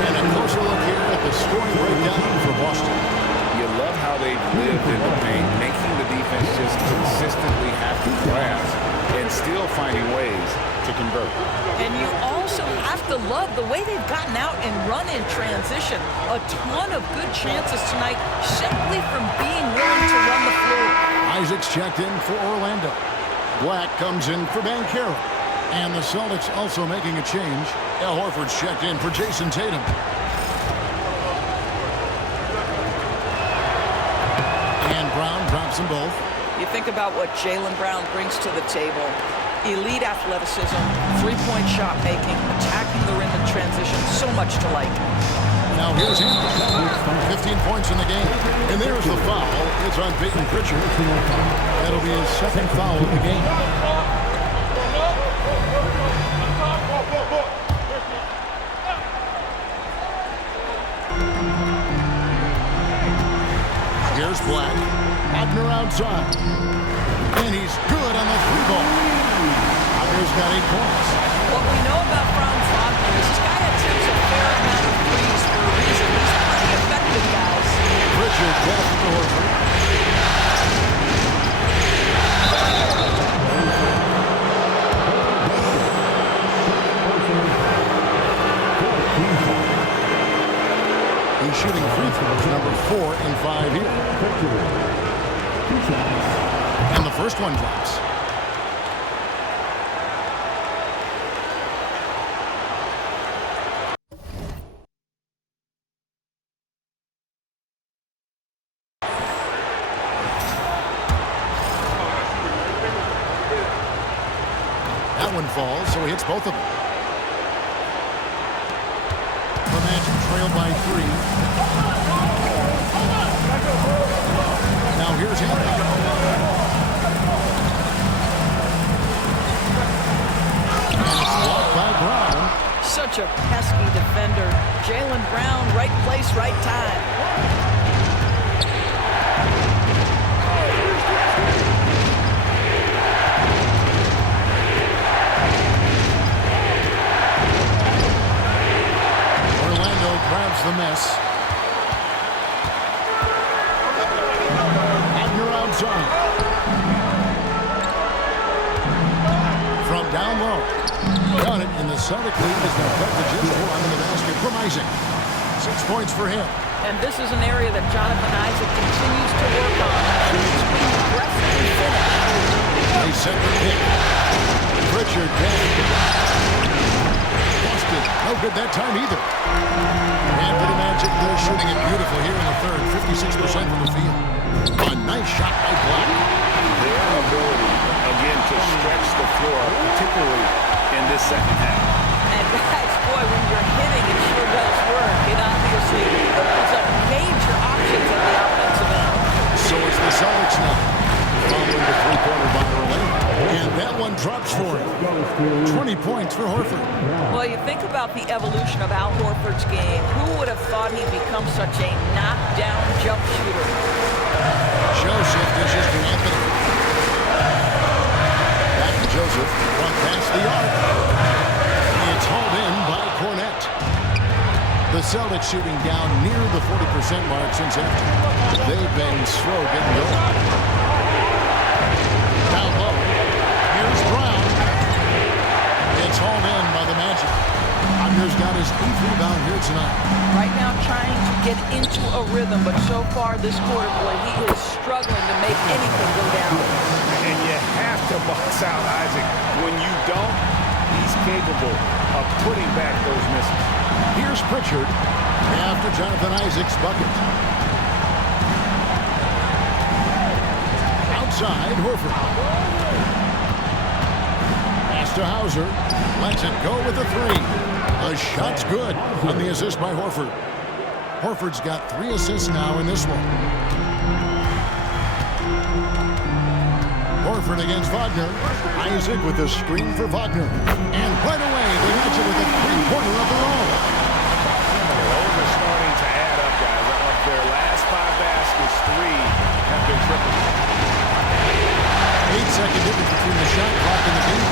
And a closer look here at the scoring breakdown for Boston. You love how they've lived in the paint, making the defense just consistently have to grasp and still finding ways to convert. And you also have to love the way they've gotten out and run in transition. A ton of good chances tonight simply from being willing to run the floor. Isaac's checked in for Orlando. Black comes in for Banchero. And the Celtics also making a change. Al Horford's checked in for Jason Tatum. And Brown drops them both. You think about what Jaylen Brown brings to the table. Elite athleticism, three-point shot making, attacking the rim in transition, so much to like. Now here's Anthony. 15 points in the game. And there's the foul. It's on Peyton Pritchard. That'll be his second foul of the game. Here's Black. Abner outside. And he's good on the three ball. Abner's got 8 points. What we know about Franz Wagner is this guy attempts a fair amount of threes for a reason. He's pretty effective, guys. Pritchard passes to Horford. He's shooting free throws, number 4 and 5 here. And the first one drops. That one falls, so he hits both of them. The Magic trail by 3. Now here's Anthony. And it's blocked by Brown. Such a pesky defender. Jaylen Brown, right place, right time. Grabs the miss. Abner outside. From down low. Got it, and the Celtic lead is now cut to just 1 in the basket from Isaac. 6 points for him. And this is an area that Jonathan Isaac continues to work on. He's been aggressively finished. They set the pick. Pritchard busted. No good that time either. And for the Magic, they're shooting it beautiful here in the third. 56% from the field. A nice shot by Black. Their ability, again, to stretch the floor, particularly in this second half. And guys, boy, when you're hitting, it sure does work. It obviously opens up major options at the offensive end. So it's the Celtics now. Following the three-pointer by Orlando. And that one drops for him. 20 points for Horford. Well, you think about the evolution of Al Horford's game. Who would have thought he'd become such a knockdown jump shooter? Joseph dishes to Anthony. Back to Joseph. Front past the arc. It's hauled in by Cornette. The Celtics shooting down near the 40% mark since after. They've been slow getting going. Down low. Here's Brown. It's hauled in by the Magic. Abner's got his 8th rebound here tonight. Right now trying to get into a rhythm, but so far this quarter, boy, he is struggling to make anything go down. And you have to box out Isaac. When you don't, he's capable of putting back those misses. Here's Pritchard after Jonathan Isaac's bucket. Outside, Horford. Pass to Hauser. Lets it go with the three. The shot's good on the assist by Horford. Horford's got 3 assists now in this one. Horford against Wagner. Isaac with the screen for Wagner. And right away, they match it with a three-pointer of their own. Those are starting to add up, guys. Of their last 5 baskets, 3 have been triples. 8-second difference between the shot clock and the game.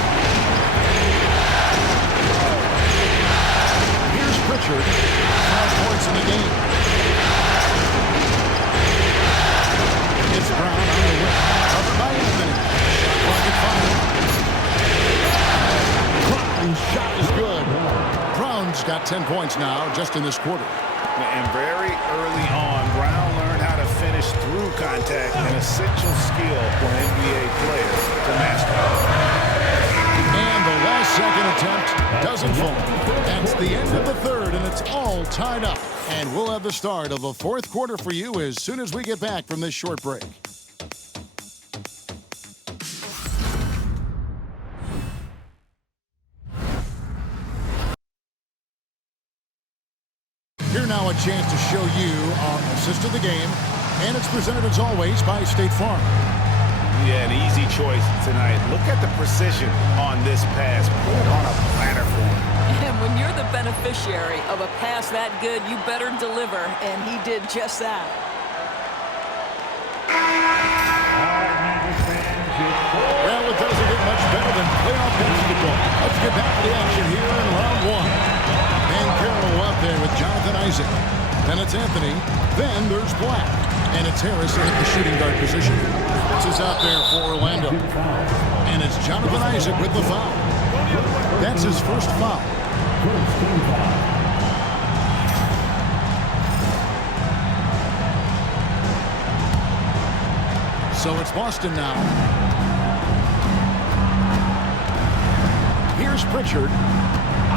Here's Pritchard. 5 points in the game. It's Brown on the wing. Covered by Anthony. Shot clock at 5. Brown's shot is good. Brown's got 10 points now just in this quarter. And very early on, Brown learned how to finish through contact, an essential skill for an NBA player to master. And the last second attempt doesn't fall. That's the end of the third, and it's all tied up. And we'll have the start of the fourth quarter for you as soon as we get back from this short break. Here now a chance to show you our assist of the game, and it's presented as always by State Farm. Yeah, an easy choice tonight. Look at the precision on this pass. Put it on a platter for him. And when you're the beneficiary of a pass that good, you better deliver, and he did just that. Well, it doesn't get much better than playoff basketball. Let's get back to the action here in round one. And Carroll up there with Jonathan Isaac. Then it's Anthony. Then there's Black. And it's Harris in the shooting guard position. This is out there for Orlando. And it's Jonathan Isaac with the foul. That's his first foul. So it's Boston now. Here's Pritchard.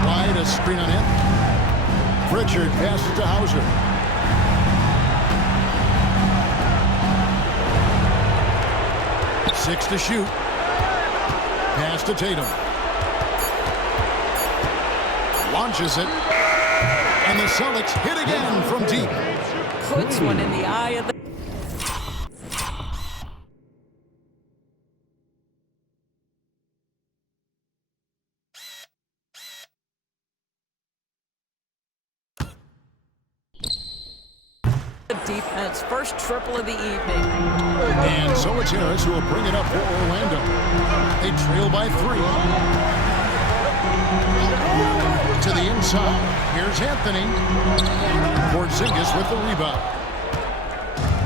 Wide, a screen on him. Pritchard passes to Hauser. Six to shoot. Pass to Tatum. Launches it. And the Celtics hit again from deep. Puts one in the eye of the... defense. First triple of the evening. And so it's Harris who will bring it up for Orlando. They trail by 3. To the inside. Here's Anthony. Porzingis with the rebound.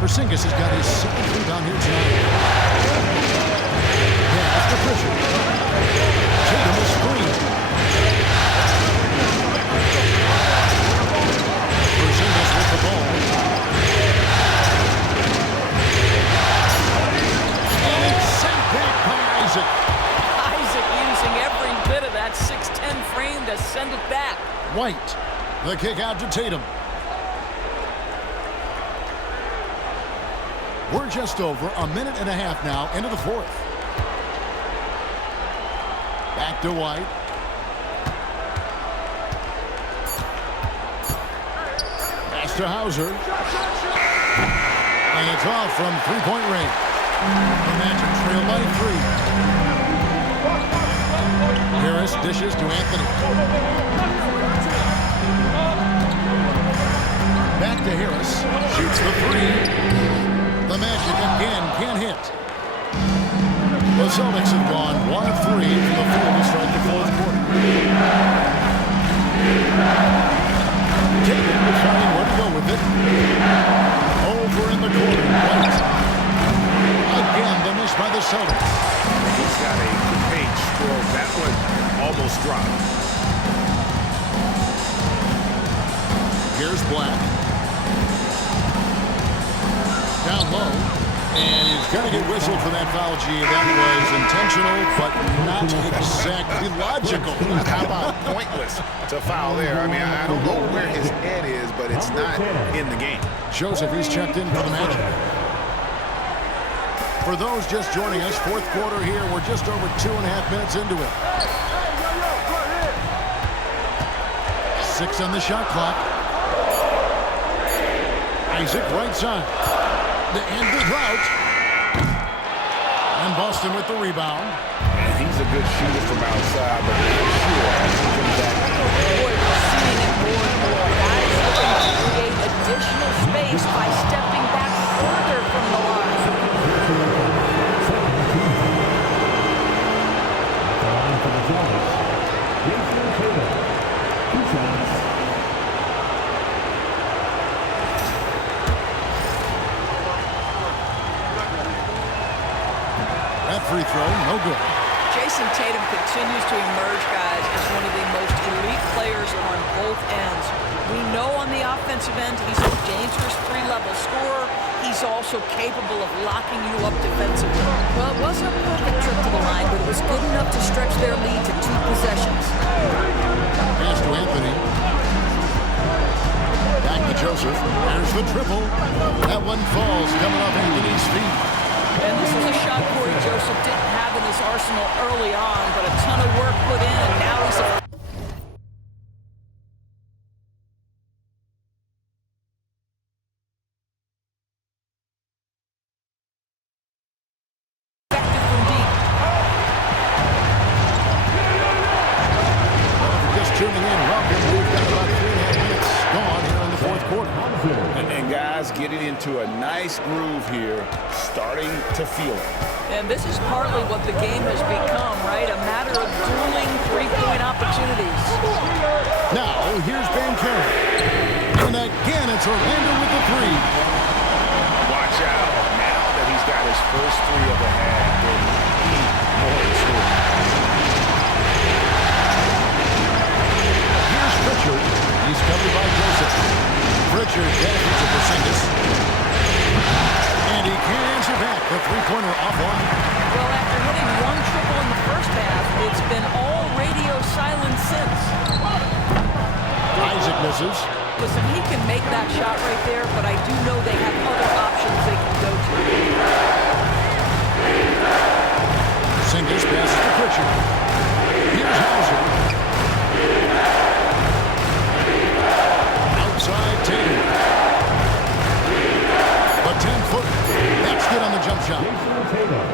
Porzingis has got his 7th rebound here tonight. Pass to Pritchard. Tatum is free. Porzingis with the ball. Isaac using every bit of that 6'10 frame to send it back. White, the kick out to Tatum. We're just over a minute and a half now into the fourth. Back to White. Pass to Hauser. And it's off from three-point range. The Magic trail by 3. Harris dishes to Anthony. Back to Harris. Shoots the 3. The Magic again can't hit. The Celtics have gone 1 of 3 from the field to start the fourth quarter. Tatum deciding where to go with it. Over in the corner. White. Again, the miss by the Celtics. He's got a great stroke. That one almost dropped. Here's Black. Down low. And he's going to get whistled for that foul, G. That was intentional, but not exactly logical. How about pointless to foul there? I mean, I don't know where his head is, but it's not in the game. Joseph, he's checked in for the Magic. For those just joining us, fourth quarter here. We're just over 2.5 minutes into it. 6 on the shot clock. Isaac right side. The end with route. And Boston with the rebound. And he's a good shooter from outside, but I'm sure as he comes back. Boy, we're seeing it more and more. Guys looking to create additional space by stepping back further from the line. Free throw, no good. Jason Tatum continues to emerge, guys, as one of the most elite players on both ends. We know on the offensive end he's a dangerous three-level scorer. He's also capable of locking you up defensively. Well, it wasn't a perfect trip to the line, but it was good enough to stretch their lead to 2 possessions. Pass to Anthony. Back to Joseph. There's the triple. That one falls coming off Anthony's feet. And this is a shot Corey Joseph didn't have in his arsenal early on, but a ton of work put in, and now he's effective from deep. Just tuning in, welcome. We've got about 3.5 minutes gone here in the fourth quarter. And guys getting into a nice groove here, starting to feel it. And this is partly what the game has become, right? A matter of dueling three-point opportunities. Now, here's Banchero. And again, it's Orlando with the three. Watch out. Now that he's got his first 3 of the half, there'll be more in store. Here's Pritchard. He's covered by Joseph. Pritchard gets it to Porzingis. And he can't answer back. The three-pointer offline. Well, after hitting 1 triple in the first half, it's been all radio silence since. Isaac misses. Listen, he can make that shot right there, but I do know they have other options they can go to. Porzingis passes to Pritchard. Here's Hauser. Outside Tatum. A 10-foot. That's good on the jump shot.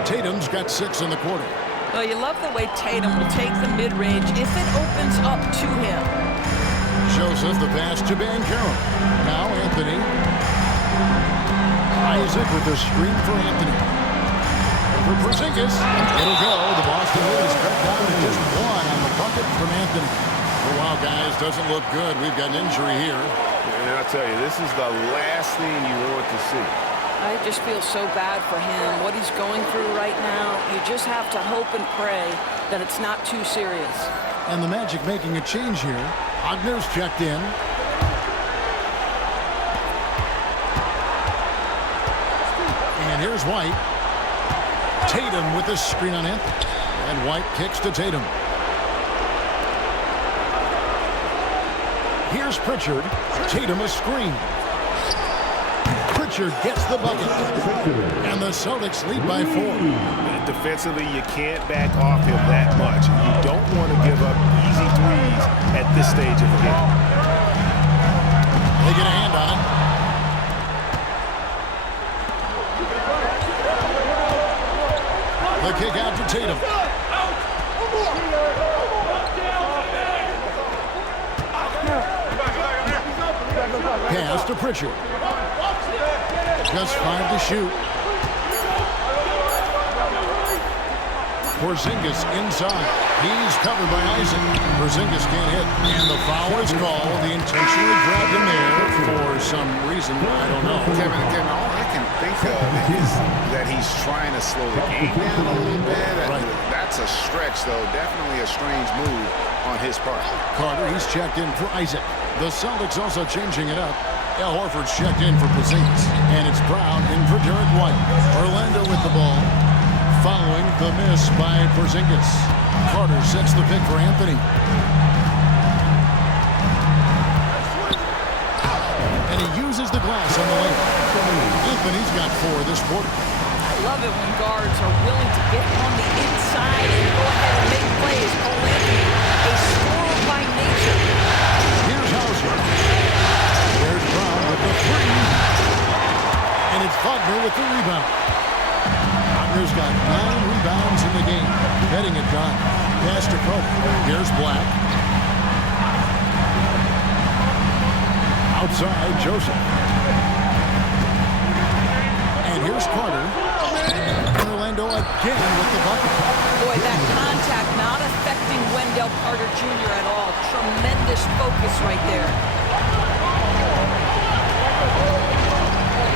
Tatum's got 6 in the quarter. Well, you love the way Tatum will take the mid-range if it opens up to him. Joseph, the pass to Banchero. Now Anthony. Isaac with the screen for Anthony. For Porzingis. It'll go. The Boston lead is cut down to just 1 on the bucket from Anthony. Oh, wow, guys, doesn't look good. We've got an injury here. And I'll tell you, this is the last thing you want to see. I just feel so bad for him. What he's going through right now, you just have to hope and pray that it's not too serious. And the Magic making a change here. Ogner's checked in. And here's White. Tatum with the screen on Anthony. And White kicks to Tatum. Here's Pritchard. Tatum a screen. Pritchard gets the bucket. And the Celtics lead by 4. And defensively, you can't back off him that much. You don't want to give up easy threes at this stage of the game. They get a hand on it. The kick out to Tatum. Pass to Pritchard. Just 5 to shoot. Porzingis inside. He's covered by Isaac. Porzingis can't hit. And the foul is called. He intentionally grabbed him there for some reason. I don't know. Kevin, all I can think of is that he's trying to slow the game down a little bit. That's a stretch, though. Definitely a strange move on his part. Carter, he's checked in for Isaac. The Celtics also changing it up. Al Horford's checked in for Porzingis. And it's Brown in for Derek White. Orlando with the ball. Following the miss by Porzingis. Carter sets the pick for Anthony. And he uses the glass on the lane. Anthony's got 4 this quarter. I love it when guards are willing to get on the inside and go ahead and make plays. Cole Anthony, a scorer by nature. Here's Hauser. There's Brown with the 3. And it's Wagner with the rebound. Wagner's got 9 rebounds in the game. Heading it down. Pass to Carter. Here's Black. Outside, Joseph. And here's Carter. Orlando again with the bucket. Boy, that contact not affecting Wendell Carter Jr. at all. Tremendous focus right there.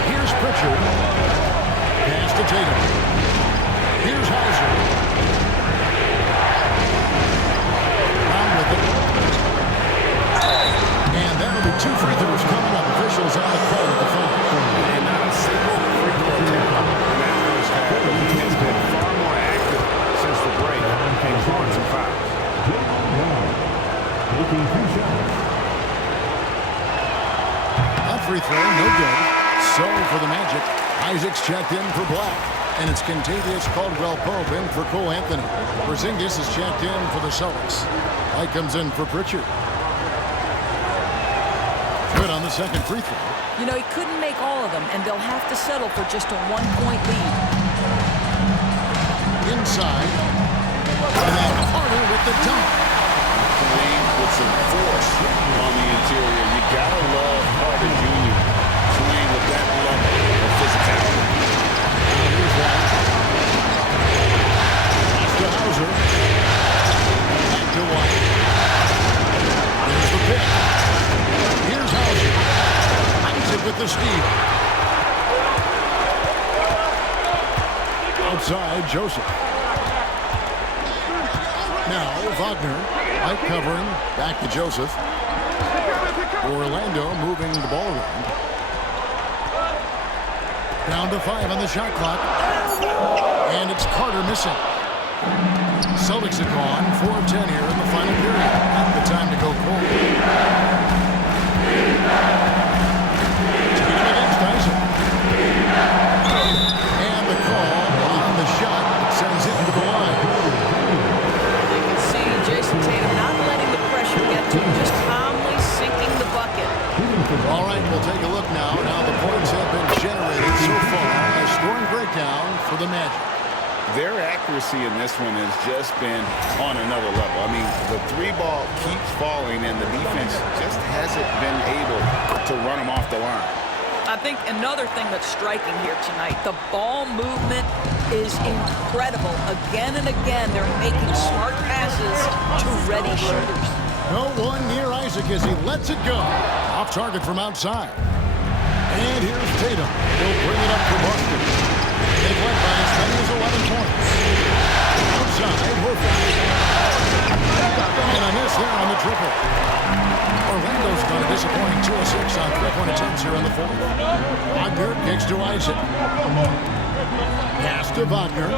Here's Pritchard. Pass to Tatum. Here's Hauser. Brown with it. And that'll be 2 free throws coming up. Officials on the call at the phone. And not a single free throw attempt in that first half. He has been far more active since the break and drawing some fouls. Taking 2 shots. A free throw, no good. So for the Magic, Isaac's checked in for Black. And it's Kentavious Caldwell-Pope in for Cole Anthony. Porzingis is checked in for the Celtics. White comes in for Pritchard. Good on the second free throw. You know, he couldn't make all of them, and they'll have to settle for just a 1-point lead. Inside. And then Carter with the dunk. Kareem with some force on the interior. You gotta love Carter Jr. playing with that level of physicality. Here's White. Pass to Hauser. Back to White. There's the pick. Here's Hauser. Isaac with the steal. Outside, Joseph. Now, Wagner. White covering. Back to Joseph. Orlando moving the ball around. Down to 5 on the shot clock. And it's Carter missing. Celtics have gone 4 of 10 here in the final period. Not the time to go cold. Tatum against Isaac. And the call on the shot that sends it to the line. You can see Jason Tatum not letting the pressure get to him, just calmly sinking the bucket. All right, we'll take a look now at how the points have been generated so far. A scoring breakdown for the Magic. Their accuracy in this one has just been on another level. I mean, the 3 ball keeps falling, and the defense just hasn't been able to run them off the line. I think another thing that's striking here tonight, the ball movement is incredible. Again and again, they're making smart passes to ready shooters. No one near Isaac as he lets it go. Off target from outside. And here's Tatum. He'll bring it up for Boston. They've led by as many as 11 points. Outside, Horford. And a miss there on the triple. Orlando's got a disappointing 2 of 6 on 3-point attempts here in the fourth. Wagner kicks to Isaac. Pass to Wagner.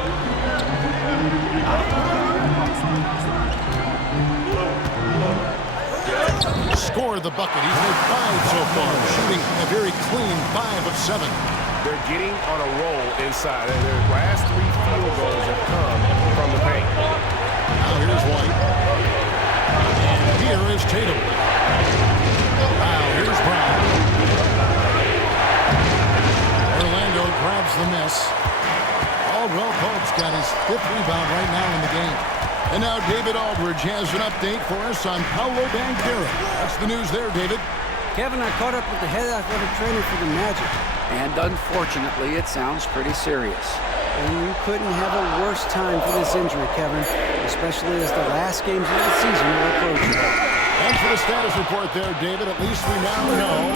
Scored the bucket. He's made 5 so far, shooting a very clean 5 of 7. They're getting on a roll inside. Their last 3 field goals have come from the paint. Now here's White. And here is Tatum. Now here's Brown. Orlando grabs the miss. Caldwell-Pope's got his 5th rebound right now in the game. And now David Aldridge has an update for us on Paolo Banchero. What's the news there, David? Kevin, I caught up with the head athletic trainer for the Magic. And unfortunately, it sounds pretty serious. And you couldn't have a worse time for this injury, Kevin, especially as the last games of the season are approaching. Thanks for the status report there, David. At least we now know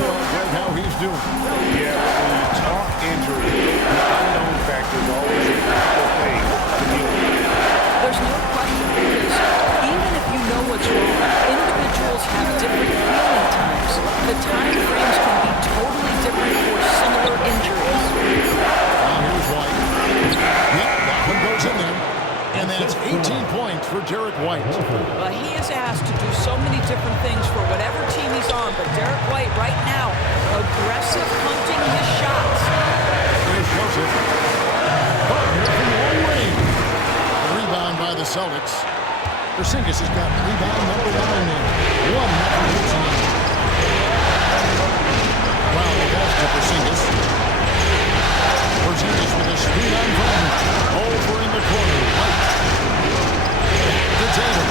how he's doing. Yeah, when you talk injury, the unknown factor is always a difficult thing to deal with. There's no question, because even if you know what's wrong, individuals have different healing times. The time frames can be totally different for similar injuries. Now here's White. Yep, that one goes in there. And that's 18 points for Derek White. Well, he is asked to do so many different things for whatever team he's on, but Derek White right now, aggressive hunting his shots. Here's Joseph. Wagner from long range. The rebound by the Celtics. Porzingis has got rebound number 1 in there. 1 after 18. Wow, the pass to Porzingis. Porzingis with a screen on Wagner. Over in the corner. White. To Tatum.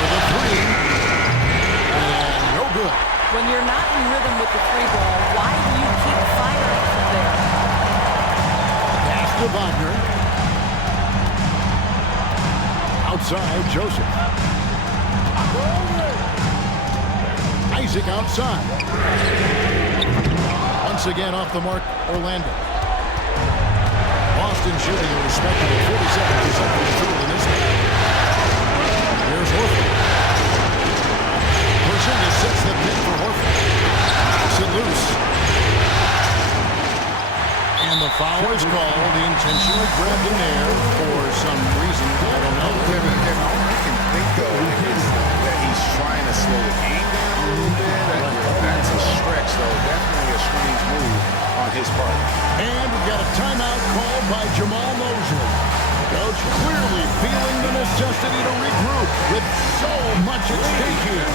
With a 3. And no good. When you're not in rhythm with the 3-ball, why do you keep firing from there? Pass to Wagner. Outside, Joseph. Isaac outside. Once again off the mark, Orlando. Boston shooting a respectable 47% from the field in this one. Here's Horford. Porzingis sets the pick for Horford. It's it loose. And the foul is called. Intentionally grabbed in there for some reason. I don't know. Kevin, all I can think of is that he's trying to slow the game down a little bit. That's a stretch, though. Definitely a strange move on his part. And we've got a timeout called by Jamal Mosley. Coach clearly feeling the necessity to regroup with so much at stake here.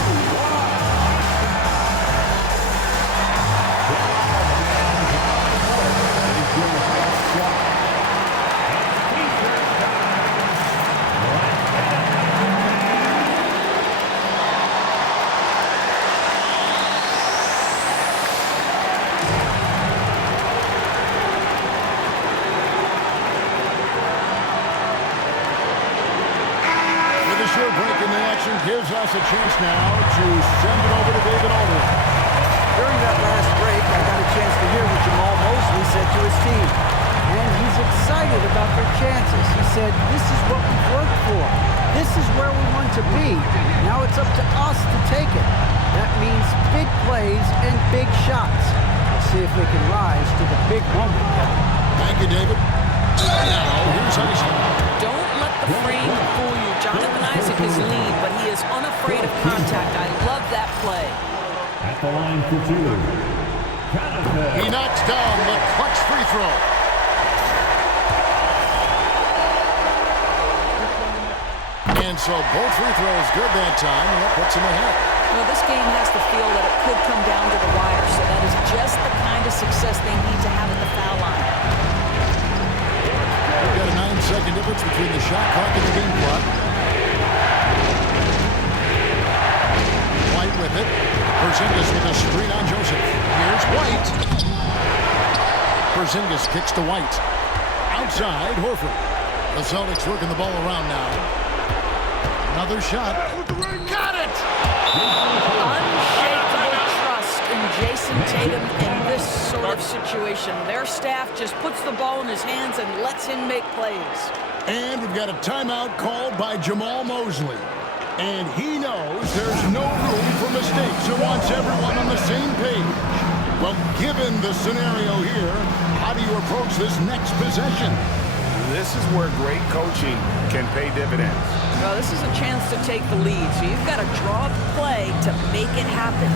Gives us a chance now to send it over to David Aldridge. During that last break, I got a chance to hear what Jamal Mosley said to his team. And he's excited about their chances. He said, this is what we've worked for. This is where we want to be. Now it's up to us to take it. That means big plays and big shots. We'll see if they can rise to the big moment. Thank you, David. Now, here's Isaac. Don't let the frame fool you. Jonathan Isaac is lean, but he is unafraid of contact. I love that play. At the line for 2. Jonathan. He knocks down the clutch free throw. And so both free throws good that time, and that puts him ahead. Well, this game has to feel that it could come down to the wire, so that is just the kind of success they need to have at the foul line. We've got a 9-second difference between the shot clock and the game clock. White with it. Porzingis with a screen on Joseph. Here's White. Porzingis kicks to White. Outside, Horford. The Celtics working the ball around now. Another shot. Got it! Unshakable trust in Jason Tatum in this sort of situation. Their staff just puts the ball in his hands and lets him make plays. And we've got a timeout called by Jamal Mosley. And he knows there's no room for mistakes and wants everyone on the same page. Well, given the scenario here, how do you approach this next possession? This is where great coaching can pay dividends. Well, this is a chance to take the lead, so you've got to draw the play to make it happen.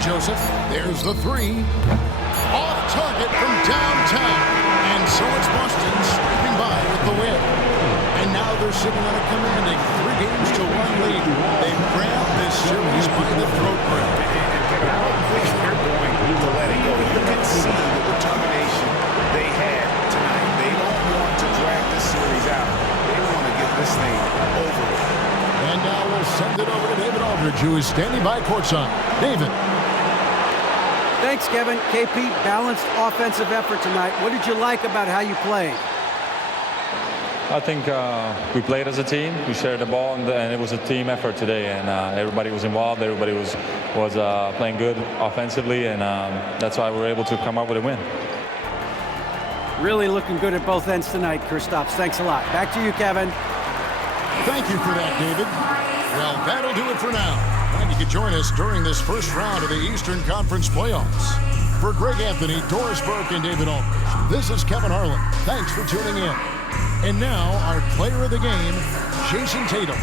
Joseph. There's the three. Off target from downtown. And so it's Boston scraping by with the win. And now they're sitting on a commanding 3-1 lead. They grabbed this series by the throat. They're going to let it go. You can see the determination they had tonight. They don't want to drag this series out. They want to get this thing over with. And now we'll send it over to David Aldridge, who is standing by courtside. David. Thanks, Kevin. KP, balanced offensive effort tonight. What did you like about how you played? I think we played as a team. We shared the ball, and it was a team effort today. And everybody was involved. Everybody was playing good offensively, and that's why we were able to come up with a win. Really looking good at both ends tonight, Kristaps. Thanks a lot. Back to you, Kevin. Thank you for that, David. Well, that'll do it for now. And you can join us during this first round of the Eastern Conference playoffs. For Greg Anthony, Doris Burke, and David Aldridge, this is Kevin Harlan. Thanks for tuning in. And now, our player of the game, Jason Tatum.